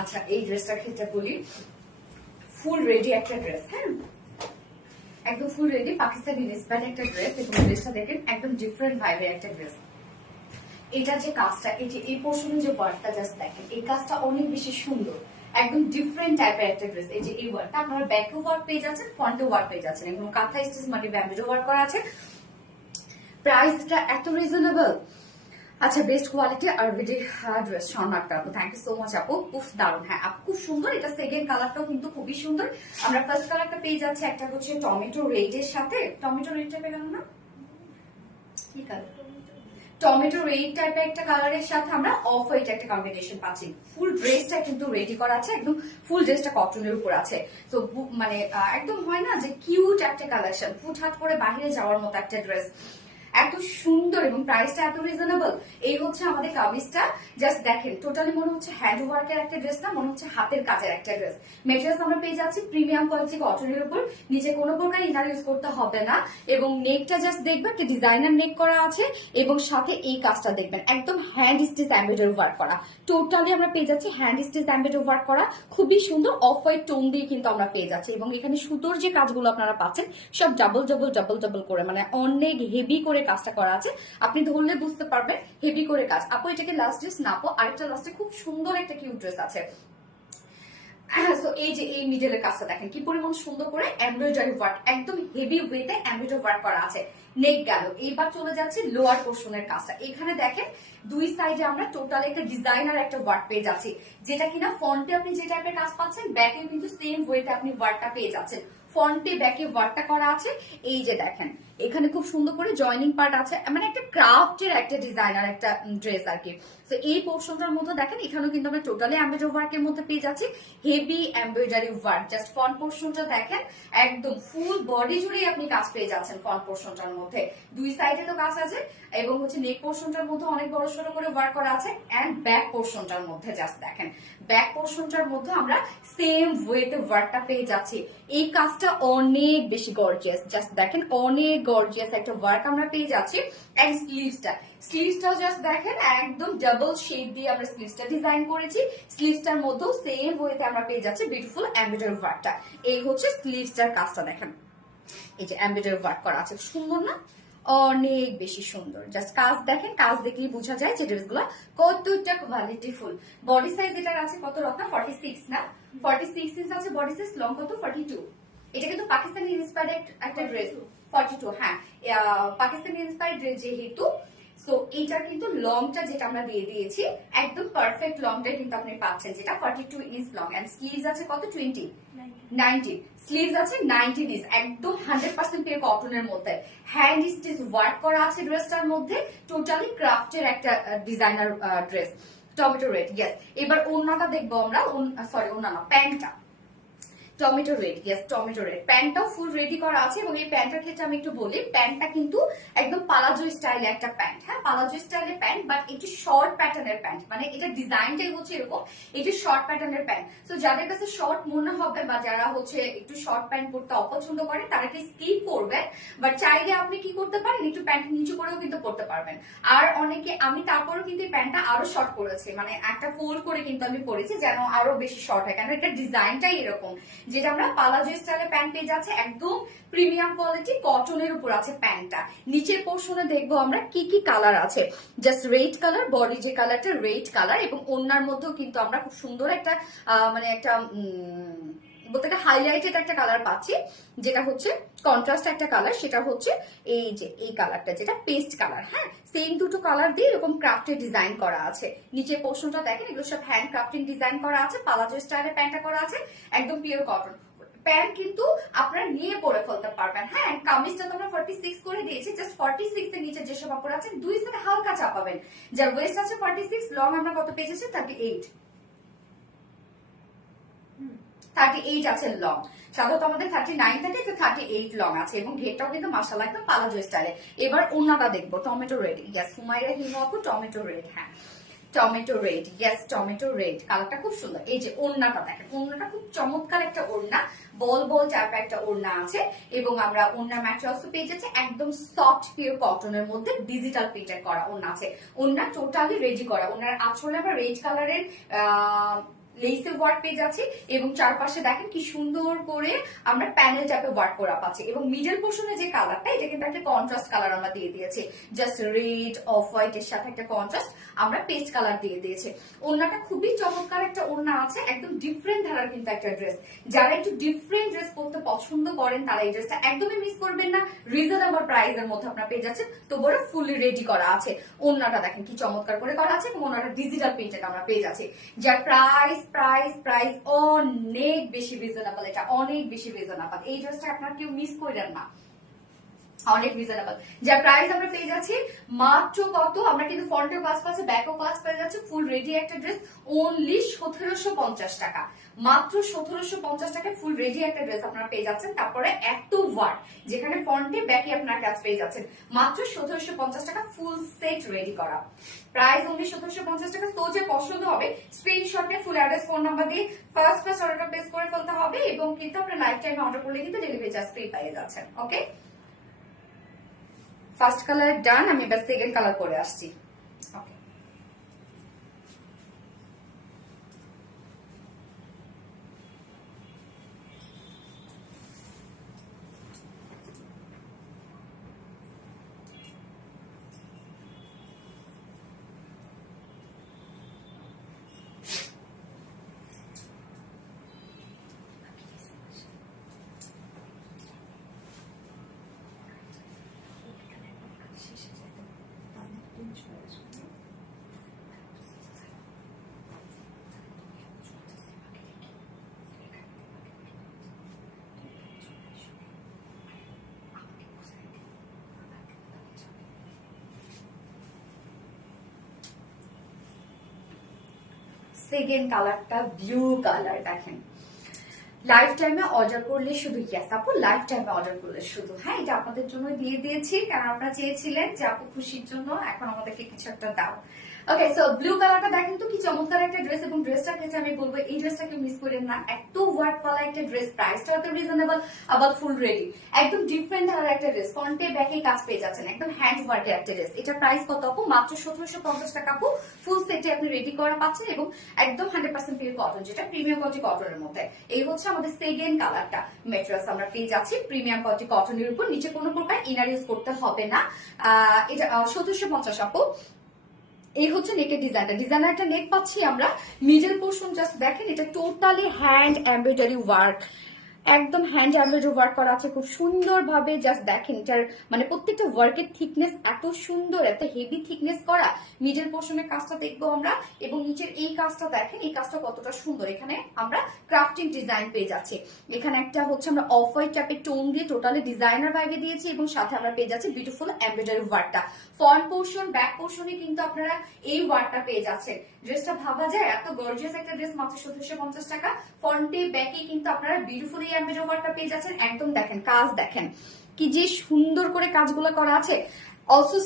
আচ্ছা, এই ড্রেসটার ক্ষেত্রে বলি, ফুল রেডি একটা ড্রেস। হ্যাঁ, একদম ফুল রেডি পাকিস্তানি ইন্সপায়ার্ড একটা ড্রেস। এবং ড্রেসটা দেখেন একদম ডিফারেন্ট ভাইবের একটা ড্রেস। এটা যে কাজটা, এই যে এই পোর্শনে যে ওয়ার্কটা জাস্ট দেখেন, এই কাজটা অনেক বেশি সুন্দর, একদম ডিফারেন্ট টাইপের একটা ড্রেস। এই যে এই ওয়ার্কটা আপনারা ব্যাকে ওয়ার্ক পেয়ে যাচ্ছেন, ফ্রন্টে ওয়ার্ক পেয়ে যাচ্ছেন, একদম কাঁথা স্টিচ মানে ব্যাম্বো ওয়ার্ক করা আছে। প্রাইসটা এত রিজনেবল। আচ্ছা, বেস্ট কোয়ালিটি আর ভিডি ড্রেস শর্মাটা আপু, থ্যাংক ইউ সো মাচ আপু। খুব দারুণ। হ্যাঁ আপু, খুব সুন্দর। এটা সেকেন্ড কালারটাও কিন্তু খুবই সুন্দর। আমরা ফার্স্ট কালারটা পেয়ে যাচ্ছি একটা হচ্ছে টমেটো রেড এর সাথে, টমেটো রেডটা পেলাম না, কি কালার, টমেটো রেড টাইপের একটা কালারের সাথে আমরা অফ হোয়াইট একটা কম্বিনেশন পাচ্ছি। ফুল ড্রেসটা কিন্তু রেডি করা আছে, একদম ফুল ড্রেসটা কটনের উপর আছে। তো মানে একদম হয় না যে কিউট একটা কালেকশন, ফুটহাট করে বাইরে যাওয়ার মতো একটা ড্রেস, এত সুন্দর এবং প্রাইসটা এত রিজনেবল। এই হচ্ছে আমাদের কামিজটা, জাস্ট দেখেন টোটালি মনে হচ্ছে হ্যান্ড ওয়ার্কের একটা ড্রেস না, মনে হচ্ছে হাতের কাজের একটা ড্রেস। মেটেরিয়ালস আমরা পেয়ে যাচ্ছি প্রিমিয়াম কোয়ালিটি কটনের উপর, নিচে কোনো প্রকার ইনার ইউজ করতে হবে না, এবং নেকটা জাস্ট দেখবেন একটা ডিজাইনার নেক করা আছে, এবং সাথে এই কাজটা দেখবেন একদম হ্যান্ড স্টিচ এমব্রয়ডারি ওয়ার্ক করা। টোটালি আমরা পেয়ে যাচ্ছি হ্যান্ড স্টিচ এমব্রয়ডারি ওয়ার্ক করা, খুবই সুন্দর অফ হোয়াইট টোন দিয়ে কিন্তু আমরা পেয়ে যাচ্ছি। এবং এখানে সুতোর যে কাজগুলো আপনারা পাচ্ছেন সব ডাবল ডাবল ডাবল ডাবল করে, মানে অনেক হেভি করে কাজটা করা আছে, আপনি ধরলে বুঝতে পারবেন হেভি করে কাজ। আপু এটাকে লাস্ট ড্রেস নাপো, আরেকটা লাস্টে খুব সুন্দর একটা কিউট ড্রেস আছে। এই যে এই মিডলের কাজটা দেখেন কি পরিমাণ সুন্দর করে এমব্রয়ডারি ওয়ার্ক, একদম হেভি ওয়েতে এমব্রয়ডারি ওয়ার্ক করা আছে। নেক গেল, এইবার চলে যাচ্ছে লোয়ার পোর্শনের কাজটা। এখানে দেখেন দুই সাইডে আমরা টোটাল একটা ডিজাইনার একটা ওয়ার্ক পেয়ে যাচ্ছি, যেটা কিনা ফ্রন্টে আপনি যে টাইপের কাজ পাচ্ছেন ব্যাকেও কিন্তু সেম ওয়েতে আপনি ওয়ার্কটা পেয়ে যাচ্ছেন। ফ্রন্টে ব্যাকে ওয়ার্কটা করা আছে, এই যে দেখেন এখানে খুব সুন্দর করে জয়নিং পার্ট আছে, মানে একটা ক্রাফটের একটা ডিজাইনার একটা ড্রেস আর কি। তো এই পোর্শনটার মধ্যে দেখেন এখানেও কিন্তু আমরা টোটালি এমব্রয়ডারি ওয়ার্কের মধ্যে পেয়ে যাচ্ছি, heavy embroidery work. Just front পোর্শনটা দেখেন একদম ফুল বডি জুড়েই আপনি কাজ পেয়ে যাচ্ছেন ফ্রন্ট পোর্শনটার মধ্যে, দুই সাইডে তো কাজ আছে, এবং হচ্ছে নেক পোর্শনটার মধ্যে অনেক বড় সড়ো করে ওয়ার্ক করা আছে। এন্ড ব্যাক পোর্শনটার মধ্যে জাস্ট দেখেন ব্যাক পোর্শনটার মধ্যে আমরা সেম ওয়েতে ওয়ার্কটা পেয়ে যাচ্ছি। এই কাজটা অনেক বেশি গর্জিয়াস, জাস্ট দেখেন অনেক গর্জিয়াস একটা ওয়ার্ক আমরা পেয়ে যাচ্ছি। এন্ড স্লিভসটাও জাস্ট দেখেন একদম ডাবল শেপ দিয়ে আমরা স্লিভসটা ডিজাইন করেছি, স্লিভসটার মধ্যেও সেম ওয়েতে আমরা পেয়ে যাচ্ছি বিউটিফুল এমব্রয়ডারি ওয়ার্কটা। এই হচ্ছে স্লিভসটার কাজটা দেখেন, এই যে এমব্রয়ডারি ওয়ার্ক করা আছে, সুন্দর না? অনেক বেশি সুন্দর। জাস্ট কাজ দেখেন, কাজ দেখলেই বোঝা যায় যে ড্রেসগুলো কতটা কোয়ালিটিফুল। বডি সাইজ এটার আছে কত রকম, 46 না, 46 ইঞ্চ আছে বডি সাইজ, লং কত 42। এটা কিন্তু পাকিস্তানি ইন্সপায়ার্ড একটা ড্রেস, 42, হ্যাঁ পাকিস্তানি ইন্সপায়ার্ড ড্রেস যেহেতু, সো এইটার কিন্তু লংটা যেটা আমরা দিয়ে দিয়েছি একদম পারফেক্ট লংটা কিন্তু আপনি পাচ্ছেন, যেটা 42 ইঞ্চ লং। এন্ড স্লিভস আছে কত 20, 19 স্লিভস আছে 19 ইঞ্চ, একদম 100% পিওর কটনের মধ্যে হ্যান্ড স্টিচ ওয়ার্ক করা আছে ড্রেসটার মধ্যে, টোটালি ক্রাফটের একটা designer dress. Tomato red, yes. এবার ওড়নাটা দেখবো আমরা, সরি ওড়না না, প্যান্টটা tomato red, yes tomato red. প্যান্টটাও ফুল রেডি করা আছে, এবং এই প্যান্টটার ক্ষেত্রে আমি একটু বলি, প্যান্টটা কিন্তু একদম পালাজো স্টাইলে একটা প্যান্ট, হ্যাঁ পালাজো স্টাইলের প্যান্ট, বাট একটু শর্ট প্যাটার্নের প্যান্ট, মানে এটা ডিজাইনটাই হচ্ছে এরকম, একটু শর্ট প্যাটার্নের প্যান্ট। তো যাদের কাছে শর্ট মনে হবে বা যারা হচ্ছে একটু শর্ট প্যান্ট পরতে অপছন্দ করেন তারা একটু স্কিপ করবেন, বাট চাইলে আপনি কি করতে পারেন একটু প্যান্ট নিচু করেও কিন্তু পরতে পারবেন। আর অনেকে, আমি তারপরেও কিন্তু এই প্যান্টটা আরো শর্ট করেছি, মানে একটা ফোল্ড করে কিন্তু আমি পরেছি যেন আরো বেশি শর্ট হয়, কারণ এটা ডিজাইনটাই এরকম, যেটা আমরা পালাজো স্টাইলে প্যান্ট পেয়ে যাচ্ছে, একদম প্রিমিয়াম কোয়ালিটি কটনের উপর আছে প্যান্টটা। নিচের পোর্শনে দেখবো আমরা কি কি কালার আছে, জাস্ট রেড কালার, বডি যে কালারটা রেড কালার, এবং ওড়নার মধ্যেও কিন্তু আমরা খুব সুন্দর একটা মানে একটা বলতে একটা হাইলাইটেড একটা কালার পাচ্ছি, যেটা হচ্ছে কন্ট্রাস্ট একটা কালার, সেটা হচ্ছে এই যে এই কালারটা, যেটা পেস্ট কালার। হ্যাঁ সেম দুটো কালার দিয়ে এরকম ক্রাফটের ডিজাইন করা আছে। নিচে পোর্শনটা দেখেন এগুলো সব হ্যান্ড ক্রাফটিং ডিজাইন করা আছে, পালাজো স্টাইলের প্যান্টটা করা আছে, একদম পিওর কটন প্যান্ট কিন্তু আপনারা নিয়ে পরে ফেলতে পারবেন। হ্যাঁ কামিজটা তো আমরা 46 করে দিয়েছি, জাস্ট 46 এর নিচে যেসব কাপড় আছে দুই সাইডে হালকা চাপাবেন। যার ওয়েস্ট আছে 46, লং আমরা কত পেয়েছি 38, 38 আছে লং, সাধারণত আমাদের 39 থাকে, 38 লং আছে, এবং ঘেরটাও কিন্তু মাশাআল্লাহ একদম পালাজো স্টাইলে। এবার ওড়নাটা দেখবো, tomato red, yes Humaira Himu আপু টমেটো রেড, হ্যাঁ tomato red, yes tomato red, কালারটা খুব সুন্দর। এই যে ওড়নাটা দেখেন, ওড়নাটা খুব চমৎকার একটা ওড়না, বল বল টাইপের একটা ওড়না আছে, এবং আমরা ওড়নার ম্যাটেরিয়ালস পেয়ে যাচ্ছি একদম সফট পিওর কটনের মধ্যে ডিজিটাল প্রিন্টেড করা ওড়না আছে। ওড়না টোটালি রেডি করা, ওড়নার আঁচলে আবার রেড কালারের লেসে ওয়ার্ক পেয়ে যাচ্ছি, এবং চারপাশে দেখেন কি সুন্দর করে আমরা প্যানেল টাইপে ওয়ার্ক করা পাচ্ছি, এবং মিডল পোর্শনে যে কালারটা এটা কিন্তু একটা কন্ট্রাস্ট কালার আমরা দিয়ে দিয়েছি, জাস্ট রেড অফ হোয়াইট এর সাথে একটা কন্ট্রাস্ট আমরা পেস্ট কালার দিয়ে দিয়েছি। ওড়নাটা খুবই চমৎকার একটা ওড়না আছে, একদম ডিফারেন্ট ধারার কিন্তু একটা ড্রেস, যারা একটু ডিফারেন্ট ড্রেস পরতে পছন্দ করেন তারা এই ড্রেসটা একদমই মিস করবেন না, রিজনেবল প্রাইসের মধ্যে আপনারা পেয়ে যাচ্ছেন, তো বড় ফুলি রেডি করা আছে। ওড়নাটা দেখেন কি চমৎকার করে করা আছে, এবং ওড়নাটা ডিজিটাল প্রিন্টেড আমরা পেয়ে যাচ্ছি, যার প্রাইস প্রাইস প্রাইস অনেক বেশি রিজনেবল, এটা অনেক বেশি রিজনেবল। এই ড্রেসটা আপনারা কেউ মিস করেন না, অনেক রিজনেবল, যার প্রাইস আমরা পেয়ে যাচ্ছি মাত্র কত, আমরা কিন্তু ফ্রন্টেও কাজ পাচ্ছি ব্যাকও কাজ পেয়ে যাচ্ছে, ফুল রেডি একটা ড্রেস অনলি 1750 টাকা, মাত্র 1750 টাকায় ফুল রেডি একটা ড্রেস আপনারা পেয়ে যাচ্ছেন। তারপরে এত ওয়ার্ক যেখানে ফ্রন্টে ব্যাকে আপনারা কাজ পেয়ে যাচ্ছেন মাত্র 1750 টাকা, ফুল সেট রেডি করা, প্রাইস অনলি 1750 টাকা। তো যে পছন্দ হবে স্ক্রিনশটে ফুল অ্যাড্রেস ফোন নাম্বার দিয়ে ফার্স্ট অর্ডারটা প্লেস করে ফেলতে হবে, এবং কিন্তু আপনার লাইফ টাইমে অর্ডার করলে কিন্তু ডেলিভারি চার্জ ফ্রি পেয়ে যাচ্ছেন। ওকে, ফার্স্ট কালার ডান, আমি এবার সেকেন্ড কালার করে আসছি। ওকে, সেকেন্ড কালারটা ব্লু কালার, দেখেন লাইফ টাইমে অর্ডার করলে শুধু, ইয়েস আপু লাইফ টাইমে অর্ডার করলে শুধু, হ্যাঁ এটা আপনাদের জন্য দিয়ে দিয়েছি কারণ আপনারা চেয়েছিলেন যে আপু খুশির জন্য এখন আমাদেরকে কিছু একটা দাও। ওকে, সো ব্লু কালারটা দেখেন তো কি চমৎকার একটা ড্রেস, এবং ড্রেসটা ক্ষেত্রে আমি বলবো এই ড্রেসটাকে মিস করেন না, এত ওয়ার্ক পালা একটা ড্রেস, প্রাইসটা এত রিজনেবল, আবার ফুল রেডি, একদম ডিফারেন্ট ধরনের একটা ড্রেস, ফ্রন্টে ব্যাকে কাজ পেয়ে যাচ্ছেন, একদম হ্যান্ড ওয়ার্কের একটা ড্রেস। এটার প্রাইস কত আপু? মাত্র 1750 টাকা আপু, ফুল সেটে আপনি রেডি করা পাচ্ছেন, এবং একদম 100% পিওর কটন, যেটা প্রিমিয়াম কোয়ালিটি কটনের মধ্যে। এই হচ্ছে আমাদের সেকেন্ড কালারটা, মেটেরিয়ালস আমরা পেয়ে যাচ্ছি প্রিমিয়াম কোয়ালিটি কটনের উপর, নিচে কোনো প্রকার ইনার ইউজ করতে হবে না। এটা 1750 আপু। এই হচ্ছে নেকের ডিজাইনটা, ডিজাইনার একটা নেক পাচ্ছি আমরা, মিডল পোর্শন জাস্ট দেখেন, এটা টোটালি হ্যান্ড এমব্রয়ডারি ওয়ার্ক, একদম হ্যান্ড এমব্রয়ডারি ওয়ার্ক করা আছে খুব সুন্দর ভাবে, জাস্ট দেখেন এটার মানে প্রত্যেকটা ওয়ার্কের থিকনেস এত সুন্দর, এত হেভি থিকনেস করা। মিডল পোর্শনের কাজটা দেখবো আমরা, এবং নিচের এই কাজটা দেখেন, এই কাজটা কতটা সুন্দর, এখানে আমরা ক্রাফটিং ডিজাইন পেয়ে যাচ্ছি, এখানে একটা হচ্ছে আমরা অফ হোয়াইট টাইপের টোন দিয়ে টোটালি ডিজাইনার ভাইবে দিয়েছি, এবং সাথে আমরা পেয়ে যাচ্ছি বিউটিফুল এমব্রয়ডারি ওয়ার্কটা, ফ্রন্ট পোর্শন ব্যাক পোর্শনে কিন্তু আপনারা এই ওয়ার্কটা পেয়ে যাচ্ছেন। ড্রেসটা ভাবা যায় এত গর্জিয়াস একটা ড্রেস মাত্র 1750 টাকা, ফ্রন্টে ব্যাকে কিন্তু আপনারা বিউটিফুল এই এমব্রয়ডারি ওয়ার্কটা পেয়ে যাচ্ছেন। একদম দেখেন কাজ, দেখেন কি যে সুন্দর করে কাজগুলো করা আছে। অলসো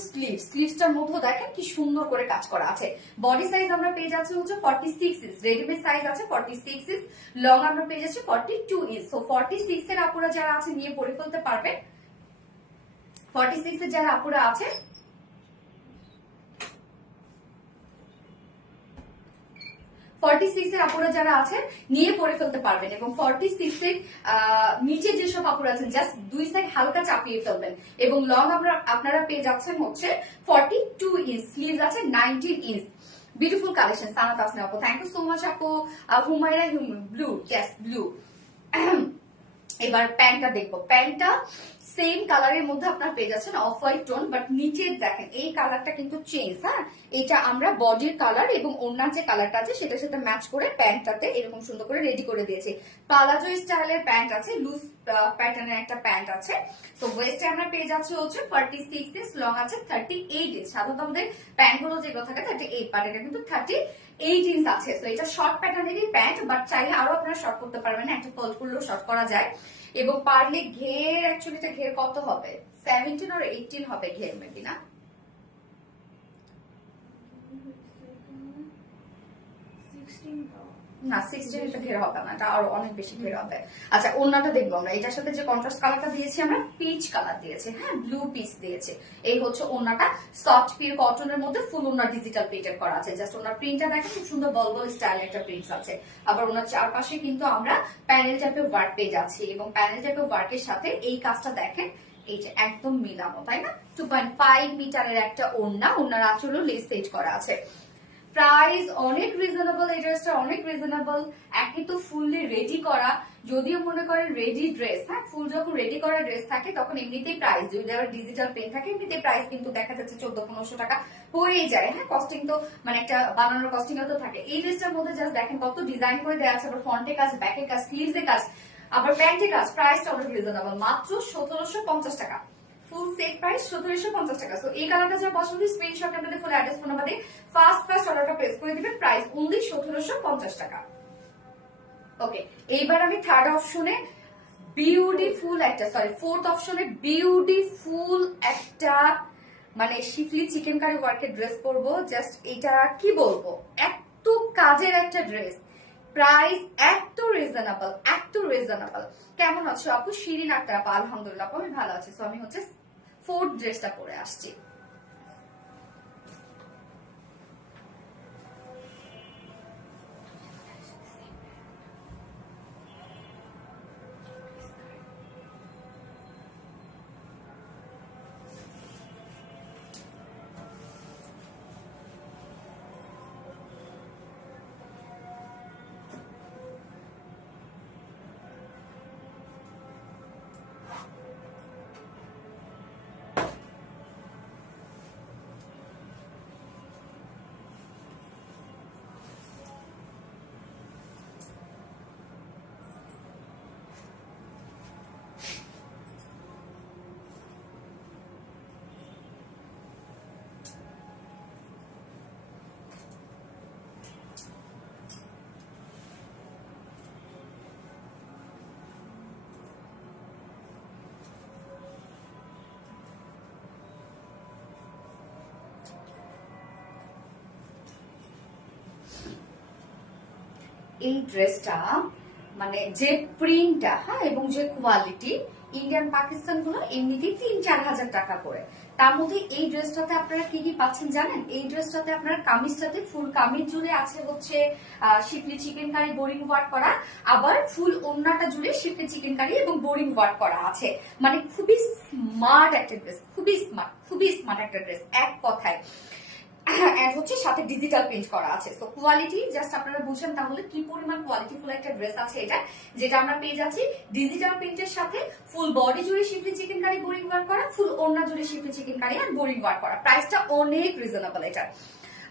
স্লিভসটার মধ্যে দেখেন কি সুন্দর করে কাজ করা আছে। বডি সাইজ আমরা পেয়ে যাচ্ছি হচ্ছে 46 ইঞ্চ, রেডিমেড সাইজ আছে 46 ইঞ্চ, লং আমরা পেয়ে যাচ্ছি 42 ইঞ্চ। সো 46 এর আপুরা যারা আছে নিয়ে পরে ফেলতে পারবেন, 46 এর যারা আপুরা আছে এর আপুরা যারা আছেন নিয়ে পরে ফেলতে পারবেন, এবং 46 এর নিচে যেসব আপুরা আছেন জাস্ট দুই সাইড হালকা চাপিয়ে ফেলবেন, এবং লং আপনারা পেয়ে যাচ্ছেন হচ্ছে 42 ইঞ্চ, স্লিভস আছে 19 ইঞ্চ। বিউটিফুল কালেকশন সানাত আসনা আপু, থ্যাংক ইউ সো মাচ আপু। Humaira blue, yes blue. এবার প্যান্টটা দেখবো, প্যান্টটা সেম কালারের মধ্যে আপনার পেয়ে যাচ্ছেন অফ হোয়াইট টোন, বাট নিচে দেখেন এই কালারটা কিন্তু চেঞ্জ, হ্যাঁ এটা আমরা বডির কালার এবং ওনার যে কালারটা আছে সেটার সাথে ম্যাচ করে প্যান্টটাতে এরকম সুন্দর করে রেডি করে দিয়েছি। পালাজো স্টাইলের প্যান্ট আছে, লুজ প্যাটার্নের একটা প্যান্ট আছে। তো ওয়েস্টে আমরা পেয়ে যাচ্ছি হচ্ছে 46 ইঞ্চ, লং আছে 38 ইঞ্চ। সাধারণত আমাদের প্যান্ট গুলো যেগুলো থাকে 38, বাট এটা কিন্তু 38 ইঞ্চ আছে। তো এটা শর্ট প্যাটার্নেরই প্যান্ট, বাট চাইলে আরো আপনারা শর্ট করতে পারবেন, একটা ফল করলেও শর্ট করা যায়। এবং পারলে ঘের, অ্যাকচুয়ালি এটা ঘের কত হবে, 17 or 18 হবে ঘের মেবি, না না 16 এটা ঘের হবে না, এটা আরো অনেক বেশি ঘের হবে। আচ্ছা ওন্নাটা দেখবো আমরা, এটার সাথে যে কন্ট্রাস্ট কালারটা দিয়েছি আমরা পিচ কালার দিয়েছি, হ্যাঁ ব্লু পিচ দিয়েছে। এই হচ্ছে ওন্নাটা, সফট পিওর কটনের মধ্যে ফুল ওন্না ডিজিটাল প্রিন্টেড করা আছে। জাস্ট ওনার প্রিন্টটা দেখেন খুব সুন্দর বল বল স্টাইল একটা প্রিন্ট আছে। আবার ওনার চারপাশে কিন্তু আমরা প্যানেল টাইপের ওয়ার্ক পেয়ে যাচ্ছি, এবং প্যানেল টাইপের ওয়ার্কের সাথে এই কাজটা দেখেন, এই যে একদম মিলামো, তাই না? 2.5 মিটারের একটা ওন্না, ওন্নার আঁচলও লেস সেট করা আছে। প্রাইস অনেক রিজনেবল, এই ড্রেসটা অনেক রিজনেবল, একই তো ফুললি রেডি করা। যদিও মনে করেন রেডি ড্রেস, হ্যাঁ ফুল যখন রেডি করা ড্রেস থাকে তখন এমনিতেই প্রাইস, যদি আবার ডিজিটাল পেন থাকে এমনিতেই প্রাইস কিন্তু দেখা যাচ্ছে 1400-1500 টাকা হয়েই যায়, হ্যাঁ কস্টিং তো মানে একটা বানানোর কস্টিং তো থাকে। এই ড্রেসটার মধ্যে জাস্ট দেখেন কত ডিজাইন করে দেওয়া আছে, আবার ফ্রন্টে কাজ, ব্যাকে কাজ, স্লিভসে কাজ, আবার প্যান্টে কাজ, প্রাইসটা অনেক রিজনেবল, মাত্র 1750 টাকা। ফুল সেট প্রাইস 1750 টাকা। সো এই কালারটা যা পছন্দ স্ক্রিনশট আপনাদের ফুল অ্যাড্রেস ফোন নাম্বার দিয়ে ফার্স্ট অর্ডারটা প্লেস করে দিবেন, প্রাইস অনলি 1750 টাকা। ওকে, এইবার আমি থার্ড অপশনে বিউটিফুল একটা, সরি ফোর্থ অপশনে বিউটিফুল একটা মানে শিফলি চিকেন কারি ওয়ার্কের ড্রেস পরবো। জাস্ট এটা কি বলবো, এত কাজের একটা ড্রেস, প্রাইস এত রিজনেবল। কেমন আছো আপু? শিরিন আক্তার আপু, আলহামদুলিল্লাহ আপু আমি ভালো আছি। সো আমি হচ্ছে ফোর্থ ড্রেসটা পরে আসছি। এই ড্রেসটা মানে যে প্রিন্টটা, হ্যাঁ, এবং যে কোয়ালিটি, ইন্ডিয়ান পাকিস্তান গুলো এমনিতেই 3-4 হাজার টাকা করে। তার মধ্যে এই ড্রেসটাতে আপনারা কি কি পাচ্ছেন জানেন? এই ড্রেসটাতে আপনারা কামিজটাতে ফুল কামিজ জুড়ে আছে হচ্ছে schiffli chikankari boring work করা, আবার ফুল ওন্নাটা জুড়ে শিফলি চিকেন কারি এবং বোরিং ওয়ার্ক করা আছে। মানে খুবই স্মার্ট একটা ড্রেস, খুবই স্মার্ট একটা ড্রেস এক কথায়। হচ্ছে সাথে ডিজিটাল প্রিন্ট করা আছে। সো কোয়ালিটি জাস্ট আপনারা বুঝেন তাহলে কি পরিমাণ কোয়ালিটিফুল একটা ড্রেস আছে এটা, যেটা আমরা পেয়ে যাচ্ছি ডিজিটাল প্রিন্টের সাথে ফুল বডি জুড়ে শিফলি চিকেন কারি বোরিং ওয়ার্ক করা, ফুল ওড়না জুড়ে শিফলি চিকেন কারি আর বোরিং ওয়ার্ক করা। প্রাইসটা অনেক রিজনেবল এটা।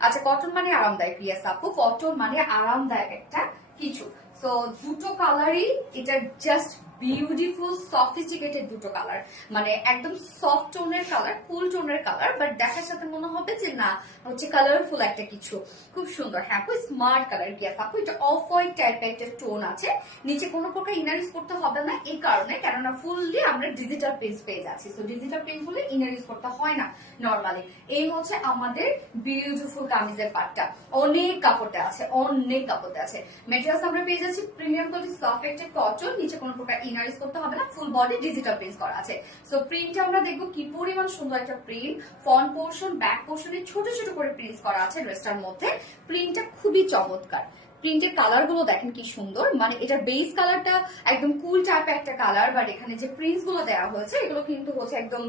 আচ্ছা, কটন মানে আরামদায়ক, ইয়েস আপু, কটন মানে আরামদায়ক একটা কিছু। সো দুটো কালারই এটা জাস্ট বিউটিফুল সফিস্টিকেটেড দুটো কালার, মানে একদম সফট টোনের কালার, কুল টোনের কালার, বাট দেখার সাথে মনে হবে যে না হচ্ছে কালারফুল একটা কিছু, খুব সুন্দর। হ্যাঁ, খুব স্মার্ট কালার। ইয়েস আপু, এটা অফ হোয়াইট টাইপের একটা টোন আছে, নিচে কোনো প্রকার ইনার ইউজ করতে হবে না এই কারণে, কেননা ফুললি আমরা ডিজিটাল প্রিন্ট পেয়ে যাচ্ছি। সো ডিজিটাল প্রিন্ট হলে ইনার ইউজ করতে হয় না নর্মালি। এই হচ্ছে আমাদের বিউটিফুল কামিজের পার্টটা, অনেক কাপড়টা আছে, অনেক কাপড়টা আছে। মেটেরিয়ালস আমরা পেয়ে যাচ্ছি প্রিমিয়াম কোয়ালিটি সফট কটন, নিচে কোনো প্রকার ইনার ইউজ করতে হবে না, ফুল বডি ডিজিটাল প্রিন্ট করা আছে। সো প্রিন্টটা আমরা দেখবো কি পরিমাণ সুন্দর একটা প্রিন্ট, ফ্রন্ট পোর্শন ব্যাক পোর্শনে ছোট ছোট করে প্রিন্ট করা আছে ড্রেসটার মধ্যে। প্রিন্টটা খুবই চমৎকার, প্রিন্টের কালার গুলো দেখেন কি সুন্দর, মানে এটার বেস কালারটা একদম কুল টাইপের একটা কালার, বাট এখানে যে প্রিন্টস গুলো দেওয়া হয়েছে এগুলো কিন্তু হচ্ছে একদম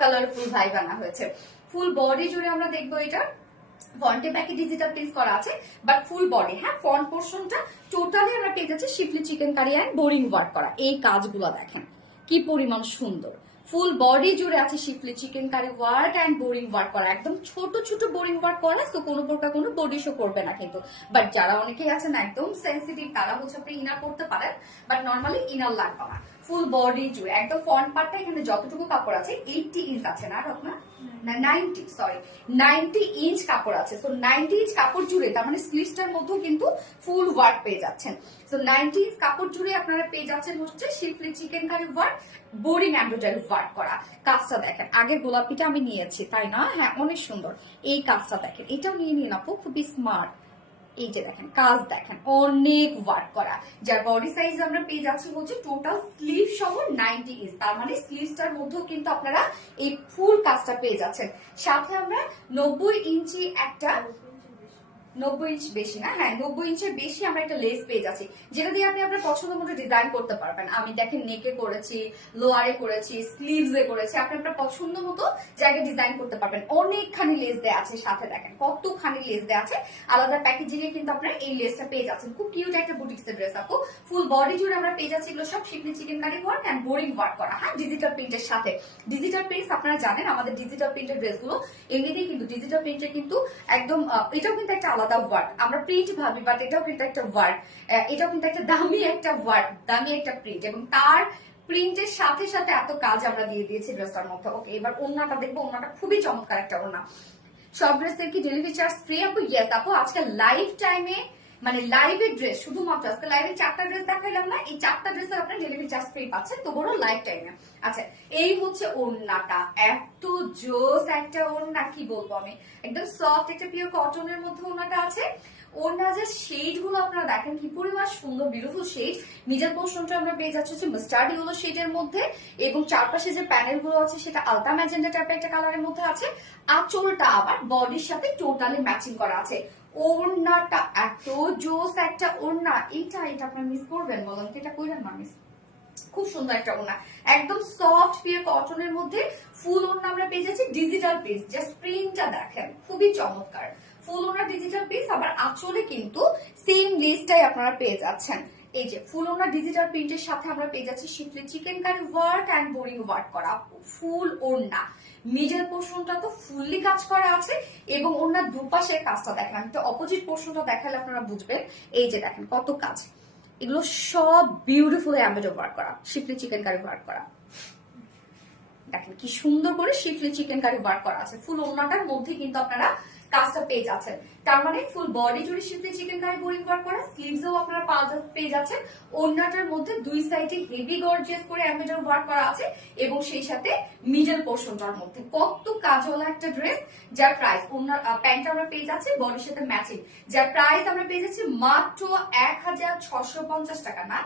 কালারফুল ভাইব আনা হয়েছে। ফুল বডি জুড়ে আমরা দেখবো এটা ফ্রন্টে ব্যাকে ডিজিটাল প্রিন্ট করা আছে, বাট ফুল বডি, হ্যাঁ, ফ্রন্ট পোর্শনটা টোটালি আমরা পেয়ে যাচ্ছি শিফলি chikankari and boring work করা। এই কাজগুলো দেখেন কি পরিমাণ সুন্দর, ফুল বডি জুড়ে আছে schiffli chicken curry work and boring work করা, একদম ছোট ছোট বোরিং ওয়ার্ক করা। তো কোনো প্রকার কোনো বডি শো করবে না কিন্তু, বাট যারা অনেকেই আছেন একদম সেন্সিটিভ তারা হচ্ছে আপনি ইনার করতে পারেন, বাট নর্মালি ইনার লাগবে না। ফুল বডি জুড়ে একদম ফ্রন্ট পার্টটা এখানে যতটুকু কাপড় আছে 80 ইঞ্চ আছে না রত্না, না 90 ইঞ্চ কাপড় আছে। সো 90 ইঞ্চ কাপড় জুড়ে তার মানে স্লিভসটার মধ্যেও কিন্তু ফুল ওয়ার্ক পেয়ে যাচ্ছেন। সো 90 ইঞ্চ কাপড় জুড়ে আপনারা পেয়ে যাচ্ছেন হচ্ছে schiffli chicken curry work boring embroidery work করা। কাজটা দেখেন, আগের গোলাপিটা আমি নিয়েছি তাই না, হ্যাঁ অনেক সুন্দর। এই কাজটা দেখেন, এটাও নিয়ে নিন আপু, খুবই স্মার্ট। এই যে দেখেন কাজ দেখেন, অনেক ওয়ার্ক করা, যার বডি সাইজ আমরা পেয়ে যাচ্ছি হচ্ছে টোটাল স্লিভ সহ 90 ইঞ্চ, তার মানে স্লিভসটার মধ্যেও কিন্তু আপনারা এই ফুল কাজটা পেয়ে যাচ্ছেন। সাথে আমরা 90 ইঞ্চি একটা 90 ইঞ্চ বেশি না, হ্যাঁ 90 ইঞ্চের বেশি আমরা একটা লেস পেয়ে যাচ্ছি, যেটা দিয়ে আপনি আপনার পছন্দ মতো ডিজাইন করতে পারবেন। আমি দেখেন নেকে করেছি, লোয়ারে করেছি, স্লিভসে করেছি, আপনি আপনার পছন্দ মতো জায়গায় ডিজাইন করতে পারবেন। অনেকখানি লেস দেওয়া আছে, সাথে দেখেন কতখানি লেস দেওয়া আছে, আলাদা প্যাকেজিং এ কিন্তু আপনারা এই লেসটা পেয়ে যাচ্ছেন। খুব কিউট একটা বুটিক্সের ড্রেস আপু, ফুল বডি জুড়ে আমরা পেয়ে যাচ্ছি এগুলো সব schiffli chicken curry work and boring work করা, হ্যাঁ ডিজিটাল প্রিন্টের সাথে। ডিজিটাল প্রিন্ট আপনারা জানেন আমাদের ডিজিটাল প্রিন্টের ড্রেসগুলো এমনিতেই কিন্তু ডিজিটাল প্রিন্টের কিন্তু একদম এটাও কিন্তু একটা আলাদা ওয়ার্ক, আমরা প্রিন্ট ভাবি বাট এটাও কিন্তু একটা ওয়ার্ক, এটাও কিন্তু একটা দামি একটা ওয়ার্ক, দামি একটা প্রিন্ট, এবং তার প্রিন্টের সাথে সাথে এত কাজ আমরা দিয়ে দিয়েছি ড্রেসটার মধ্যে। ওকে, এবার ওড়নাটা দেখবো। ওড়নাটা খুবই চমৎকার একটা ওড়না। সব ড্রেসের কি ডেলিভারি চার্জ ফ্রি আপু? ইয়েস আপু, আজকে লাইভ টাইমে মানে লাইভের ড্রেস শুধুমাত্র আজকে লাইভে 4টা ড্রেস দেখাইলাম না, এই 4টা ড্রেসের আপনার ডেলিভারি চার্জ ফ্রি পাচ্ছেন, তো বড় লাইভ টাইমে। আচ্ছা, এই হচ্ছে ওড়নাটা, এত জোস একটা ওড়না, কি বলবো আমি, একদম সফট একটা পিওর কটনের মধ্যে ওড়নাটা আছে। ওড়না যে শেড গুলো আপনারা দেখেন কি পরিমাণ সুন্দর, বিউটিফুল শেড। নিজের পোর্শনটা আমরা পেয়ে যাচ্ছি হচ্ছে মাস্টার্ড ইয়েলো শেডের মধ্যে, এবং চারপাশে যে প্যানেল গুলো আছে সেটা আলতা ম্যাজেন্ডা টাইপের একটা কালারের মধ্যে আছে। আঁচলটা আবার বডির সাথে টোটালি ম্যাচিং করা আছে। ওড়নাটা এত জোস একটা ওড়না, এটা আপনারা মিস করবেন বলেন তো? এটা কইলেন না মিস? খুব সুন্দর একটা ওড়না, একদম সফট পিওর কটনের মধ্যে ফুল ওড়না আমরা পেয়ে যাচ্ছি ডিজিটাল পিস। জাস্ট প্রিন্টটা দেখেন, খুবই চমৎকার। ফুল ওড়না ডিজিটাল পিস, আবার আঁচলে কিন্তু সেম লেসটাই আপনারা পেয়ে যাচ্ছেন। এই যে ফুল ওড়না ডিজিটাল প্রিন্টের সাথে আমরা পেয়ে যাচ্ছি শিফলি chicken curry work and boring work করা ফুল ওড়না। মিডল পোর্শনটা তো ফুললি কাজ করা আছে, এবং ওড়নার দুপাশের কাজটা দেখেন। আমি তো অপোজিট পোর্শনটা দেখালে আপনারা বুঝবেন। এই যে দেখেন কত কাজ, এগুলো সব বিউটিফুল এমব্রয়ডারি ওয়ার্ক করা, শিফলি চিকেন কারি ওয়ার্ক করা। দেখেন কি সুন্দর করে শিফলি চিকেন কারি ওয়ার্ক করা আছে। ফুল ওড়নাটার মধ্যে কিন্তু আপনারা কাজটা পেয়ে যাচ্ছেন। তার মানে ফুল বডি জুড়ে শিফলি চিকেন কারি বোরিং ওয়ার্ক করা, স্লিভসও আপনারা পেয়ে যাচ্ছেন। ওড়নাটার মধ্যে দুই সাইডে হেভি গর্জিয়াস করে এমব্রয়ডারি ওয়ার্ক করা আছে, এবং সেই সাথে মিডল পোর্শনটার মধ্যে কত কাজওয়ালা একটা ড্রেস, যার প্রাইস ওড়নার প্যান্টটা আমরা পেয়ে যাচ্ছি বডির সাথে ম্যাচিং, যার প্রাইস আমরা পেয়ে যাচ্ছি মাত্র 1650 টাকা। না,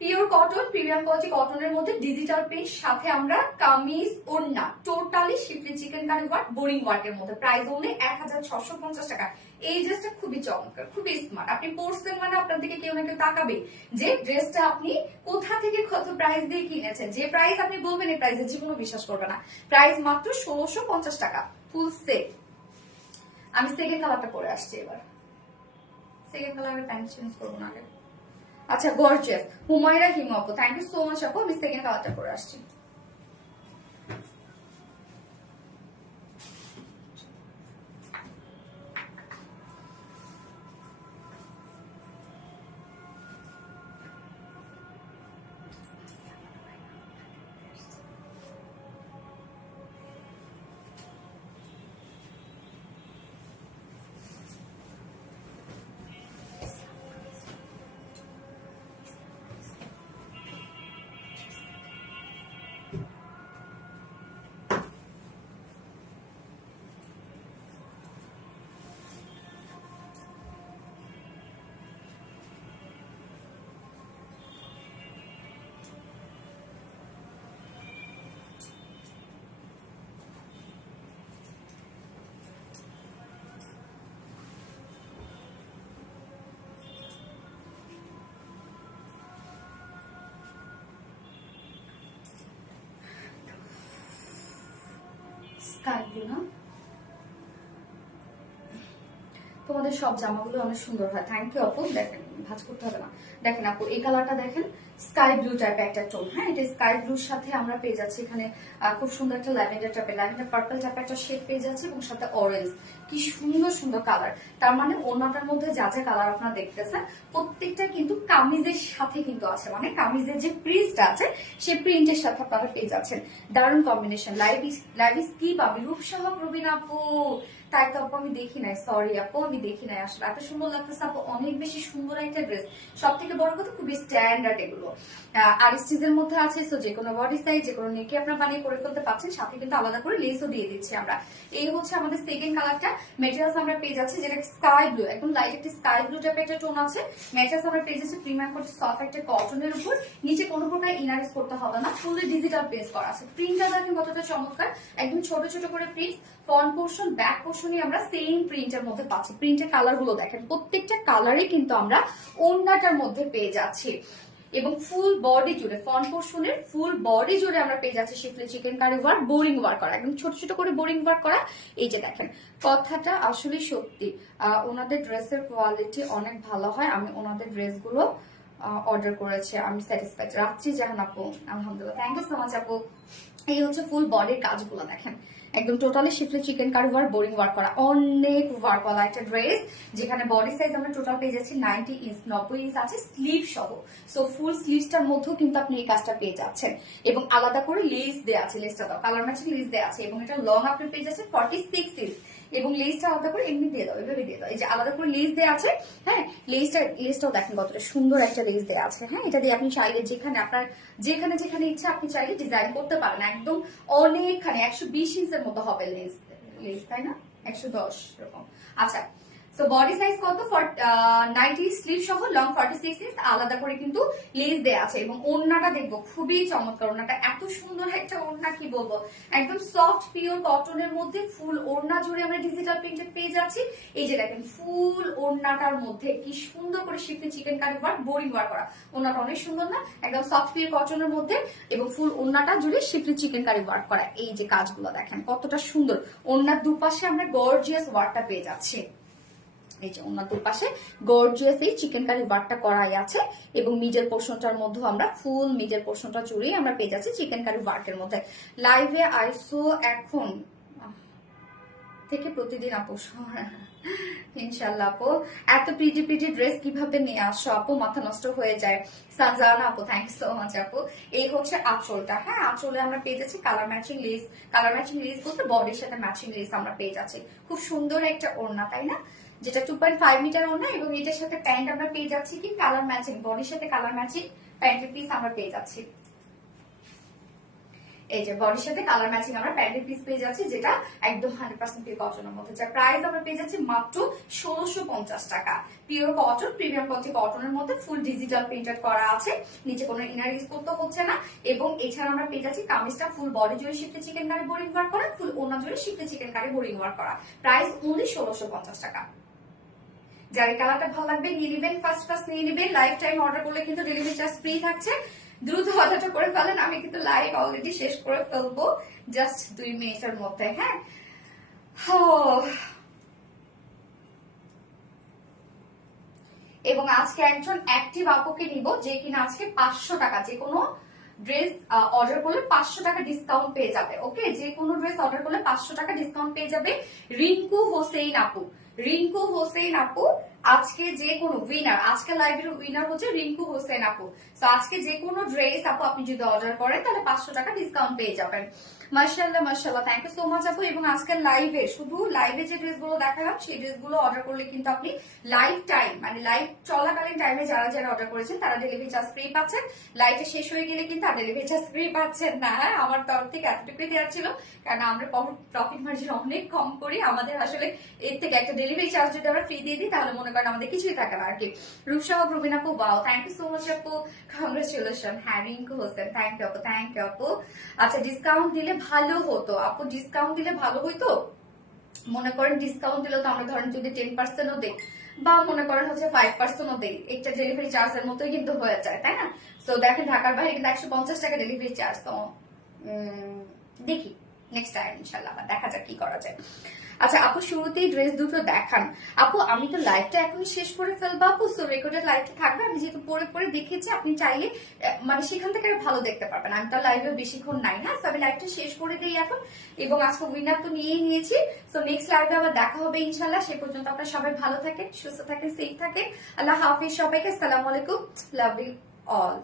পিওর কটন প্রিমিয়াম কোয়ালিটি কটনের মধ্যে ডিজিটাল প্রিন্ট, সাথে আমরা কামিজ ওড়না টোটালি শিফলি চিকেন কারি ওয়ার্ক বোরিং ওয়ার্কের মধ্যে, প্রাইস অনলি 1650 টাকা। এই ড্রেসটা খুবই চমৎকার, খুবই স্মার্ট। আপনি পরছেন মানে আপনার দিকে কেউ না কেউ তাকাবে যে ড্রেসটা আপনি কোথা থেকে কত প্রাইস দিয়ে কিনেছেন। যে প্রাইস আপনি বলবেন এই প্রাইসে জীবনও বিশ্বাস করবে না। প্রাইস মাত্র 1650 টাকা ফুল সেট। আমি সেকেন্ড কালারটা পরে আসছি এবার। সেকেন্ড কালারের প্যান্ট চেঞ্জ করবো না আগে। আচ্ছা, গর্জিয়াস হুমায়রা হিমু আপু, থ্যাংক ইউ সো মাচ আপু। আমি সেকেন্ড কালারটা পরে আসছি। স্কাই ব্লু না, তোমাদের সব জামাগুলো অনেক সুন্দর হয়, থ্যাংক ইউ আপু। দেখেন ভাঁজ করতে হবে না। দেখেন আপু এই কালারটা দেখেন, স্কাই ব্লু টাইপের একটা টোন। হ্যাঁ, এটা স্কাই ব্লুর সাথে আমরা পেয়ে যাচ্ছি এখানে খুব সুন্দর একটা ল্যাভেন্ডার টাইপের, ল্যাভেন্ডার পার্পল টাইপের একটা শেড পেয়ে যাচ্ছে, এবং সাথে অরেঞ্জ। কি সুন্দর সুন্দর কালার। তার মানে ওড়নাটার মধ্যে যা যা কালার আপনারা দেখতেছেন প্রত্যেকটা কিন্তু কামিজের সাথে কিন্তু আছে, মানে কামিজের যে প্রিন্টটা আছে সেই প্রিন্টের সাথে আপনারা পেয়ে যাচ্ছেন। দারুণ কম্বিনেশন। লাইভ কি পাবি রূপসহ প্রবীণ আপু? তাই তো আপু আমি দেখি নাই, সরি আপু আমি দেখি নাই। আসলে এত সুন্দর লাগতেছে আপু, অনেক বেশি সুন্দর একটা ড্রেস। সব থেকে বড় কথা খুবই স্ট্যান্ডার্ড এগুলো। আর স্টিচের মধ্যে আছে, সো যে কোনো বডি সাইজ যে কোনো নেকে আপনারা বানিয়ে করে ফেলতে পারছেন। সাথে কিন্তু আলাদা করে লেসও দিয়ে দিচ্ছি আমরা। এই হচ্ছে আমাদের সেকেন্ড কালারটা। মেটেরিয়ালস আমরা পেয়ে যাচ্ছি যেটা স্কাই ব্লু, একদম লাইট একটা স্কাই ব্লু টাইপের একটা টোন আছে। মেটেরিয়ালস আমরা পেয়ে যাচ্ছি প্রিমিয়াম কোয়ালিটি সফট একটা কটনের উপর, নিচে কোনো প্রকার ইনারিস করতে হবে না, ফুলি ডিজিটাল পেজ করা আছে। প্রিন্টটা দেখেন কতটা চমৎকার, একদম ছোট ছোট করে প্রিন্ট। ফ্রন্ট পোর্শন ব্যাক পোর্শনই আমরা সেম প্রিন্টের মধ্যে পাচ্ছি। প্রিন্টের কালার গুলো দেখেন, প্রত্যেকটা কালারে কিন্তু আমরা ওড়নাটার মধ্যে পেয়ে যাচ্ছি, এবং ফুল বডি জুড়ে ফ্রন্ট পোর্শনের ফুল বডি জুড়ে আমরা পেয়ে যাচ্ছি শিফলি chicken curry work boring work করা, একদম ছোট ছোট করে বোরিং ওয়ার্ক করা। এই যে দেখেন, কথাটা আসলে সত্যি, ওনাদের ড্রেসের কোয়ালিটি অনেক ভালো হয়। আমি ওনাদের ড্রেসগুলো অর্ডার করেছি, আমি স্যাটিসফাইড। রাত্রি জাহান আপু, আলহামদুলিল্লাহ, থ্যাংক ইউ সো মাচ আপু। এই হচ্ছে ফুল বডির কাজগুলো দেখেন, একদম টোটালি শিফলি chicken curry work, boring work করা, অনেক ওয়ার্ক ওয়ালা একটা ড্রেস, যেখানে বডি সাইজ আমরা টোটাল পেয়ে যাচ্ছি 90 ইঞ্চ, 90 ইঞ্চ আছে স্লিভ সহ। সো ফুল স্লিভসটার মধ্যেও কিন্তু আপনি এই কাজটা পেয়ে যাচ্ছেন, এবং আলাদা করে লেস দেওয়া আছে, লেসটা দাও কালার ম্যাচিং লেস দেওয়া আছে, এবং এটা লং আপনি পেয়ে যাচ্ছেন 46 ইঞ্চ, এবং লেসটা আলাদা করে এমনি দিয়ে দাও, এভাবে দিয়ে দাও, এই যে আলাদা করে লেস দেওয়া আছে। হ্যাঁ, লেসটাও দেখেন কতটা সুন্দর একটা লেস দেওয়া আছে। হ্যাঁ, এটা দিয়ে আপনি চাইলে যেখানে আপনার যেখানে যেখানে ইচ্ছা আপনি চাইলে ডিজাইন করতে পারেন। একদম অনেকখানি 120 ইঞ্চের মতো হবে লেস, তাই না, 110 এরকম। আচ্ছা, সো বডি সাইজ কত, 90 স্লিভ সহ, লং 46 ইঞ্চ, আলাদা করে কিন্তু লেস দেয়া আছে, এবং ওড়নাটা দেখবো খুবই চমৎকার। ওড়নাটা এত সুন্দর একটা ওড়না, কি বলবো, একদম সফট পিওর কটনের মধ্যে ফুল ওড়না জুড়ে আমরা ডিজিটাল প্রিন্টেড পেয়ে যাচ্ছি। এই যে দেখেন ফুল ওড়নাটার মধ্যে কি সুন্দর করে শিফটে চিকেন কারি ওয়ার্ক, বোরিং ওয়ার্ক করা। ওড়নাটা অনেক সুন্দর না, একদম সফট পিওর কটনের মধ্যে, এবং ফুল ওড়নাটা জুড়ে শিফটে চিকেন কারি ওয়ার্ক করা। এই যে কাজগুলো দেখেন কতটা সুন্দর। ওড়নার দুপাশে আমরা গর্জিয়াস ওয়ার্কটা পেয়ে যাচ্ছি। এই যে ওনার দুপাশে গর্জিয়াস এই চিকেন কারি ওয়ার্কটা করাই আছে, এবং মিডল পোর্শনটার মধ্যে আমরা ফুল মিডল পোর্শনটা জুড়ে আমরা পেয়ে যাচ্ছি চিকেন কারি ওয়ার্কের মধ্যে। লাইভে আইসো এখন থেকে প্রতিদিন আপু, ইনশাল্লাহ আপু। এত প্রিটি প্রিটি ড্রেস কিভাবে নিয়ে আসো আপু, মাথা নষ্ট হয়ে যায়। সানজানা আপু, থ্যাংক ইউ সো মাচ আপু। এই হচ্ছে আঁচলটা। হ্যাঁ, আঁচলে আমরা পেয়ে যাচ্ছি colour matching less, colour matching less বলতে বডির সাথে ম্যাচিং লেস আমরা পেয়ে যাচ্ছি। খুব সুন্দর একটা ওড়না, তাই না, যেটা 2.5 মিটার ওড়না, এবং এটার সাথে প্যান্ট আমরা পেয়ে যাচ্ছি কি কালার ম্যাচিং, বডির সাথে কালার ম্যাচিং প্যান্টের পিস আমরা পেয়ে যাচ্ছি। এই যে বডির সাথে কালার ম্যাচিং আমরা প্যান্টের পিস পেয়ে যাচ্ছি, যেটা একদম 100% পিওর কটনের মধ্যে, যার প্রাইস আমরা পেয়ে যাচ্ছি মাত্র 1650 টাকা। পিওর কটন, প্রিমিয়াম কোয়ালিটি কটনের মধ্যে ফুল ডিজিটাল প্রিন্টেড করা আছে, নিচে কোনো ইনার ইউজ করতে হচ্ছে না। এবং এছাড়া আমরা পেয়ে যাচ্ছি কামিজটা ফুল বডি জুড়ে শিফটে চিকেন কারি বোরিং ওয়ার্ক করা, ফুল ওড়না জুড়ে শিফটে চিকেন কারি বোরিং ওয়ার্ক করা। প্রাইস অনলি 1650 টাকা। যার কালারটা ভালো লাগবে নিয়ে নেবেন, ফার্স্ট নিয়ে নেবেন। লাইফ টাইম অর্ডার করলে কিন্তু ডেলিভারি চার্জ ফ্রি থাকছে। দ্রুত অর্ডারটা করে ফেলেন, আমি কিন্তু লাইভ অলরেডি শেষ করে ফেলবো জাস্ট 2 মিনিটের মধ্যে। হ্যাঁ, এবং আজকে একজন অ্যাক্টিভ আপুকে নিব, যে কিনা আজকে 500 টাকা, যে কোনো ড্রেস অর্ডার করলে 500 টাকা ডিসকাউন্ট পেয়ে যাবে। ওকে, যে কোনো ড্রেস অর্ডার করলে 500 টাকা ডিসকাউন্ট পেয়ে যাবে। রিঙ্কু হোসেন আপু, রিঙ্কু হোসেন আপু আজকে যে কোনো উইনার, আজকে লাইভের উইনার হচ্ছে রিঙ্কু হোসেন আপু। তো আজকে যে কোনো ড্রেস আপু আপনি যদি অর্ডার করেন তাহলে 500 টাকা ডিসকাউন্ট পেয়ে যাবেন। মাশাআল্লাহ মাশাআল্লাহ, থ্যাংক ইউ সো মাচ আপু। এবং আজকের লাইভে শুধু লাইভে যে ড্রেসগুলো দেখালাম সেই ড্রেসগুলো অর্ডার করলে কিন্তু আপনি লাইভ টাইম, মানে লাইভ চলাকালীন টাইমে যারা যারা অর্ডার করেছেন তারা ডেলিভারি চার্জ ফ্রি পাচ্ছেন। লাইভে শেষ হয়ে গেলে কিন্তু আর ডেলিভারি চার্জ ফ্রি পাচ্ছেন না। হ্যাঁ, আমার তরফ থেকে এতটুকুই দেওয়ার ছিল, কারণ আমরা প্রফিট মার্জিন অনেক কম করি। আমাদের আসলে এর থেকে একটা ডেলিভারি চার্জ যদি আমরা ফ্রি দিয়ে দিই তাহলে মনে করেন আমাদের কিছুই থাকে না আর কি। রূপসা প্রবীণ আপু, wow, thank you so much আপু, কংগ্রেচুলেশন। হ্যাঁ, রিঙ্কু হোসেন, থ্যাংক ইউ আপু, থ্যাংক ইউ আপু। আচ্ছা, ডিসকাউন্ট দিলে ভালো হতো আপু, ডিসকাউন্ট দিলে ভালো হইতো। মনে করেন ডিসকাউন্ট দিলে তো আমরা ধরেন যদি 10%ও দেই, বা মনে করেন হচ্ছে 5%ও দেই, একটা ডেলিভারি চার্জের মতোই কিন্তু হয়ে যায়, তাই না। তো দেখেন ঢাকার বাইরে কিন্তু 150 টাকা ডেলিভারি চার্জ। তো দেখি নেক্সট টাইম ইনশাল্লাহ দেখা যাক কি করা যায়। আচ্ছা আপু, শুরুতেই ড্রেস দুটো দেখান আপু। আমি তো লাইভটা এখন শেষ করে ফেলবো আপু, সো রেকর্ডেড লাইভটা থাকবে। আমি যেহেতু পরে পরে দেখেছি, আপনি চাইলে মানে সেখান থেকে ভালো দেখতে পারবেন। আমি তো লাইভে বেশিক্ষণ নাই। হ্যাঁ, তো আমি লাইভটা শেষ করে দিই এখন, এবং আজকে উইনার তো নিয়েই নিয়েছি। সো নেক্সট লাইভে আবার দেখা হবে ইনশাল্লাহ। সে পর্যন্ত আপনারা সবাই ভালো থাকেন, সুস্থ থাকেন, সেফ থাকেন। আল্লাহ হাফিজ সবাইকে। আসসালামু আলাইকুম, লাভ ইউ অল।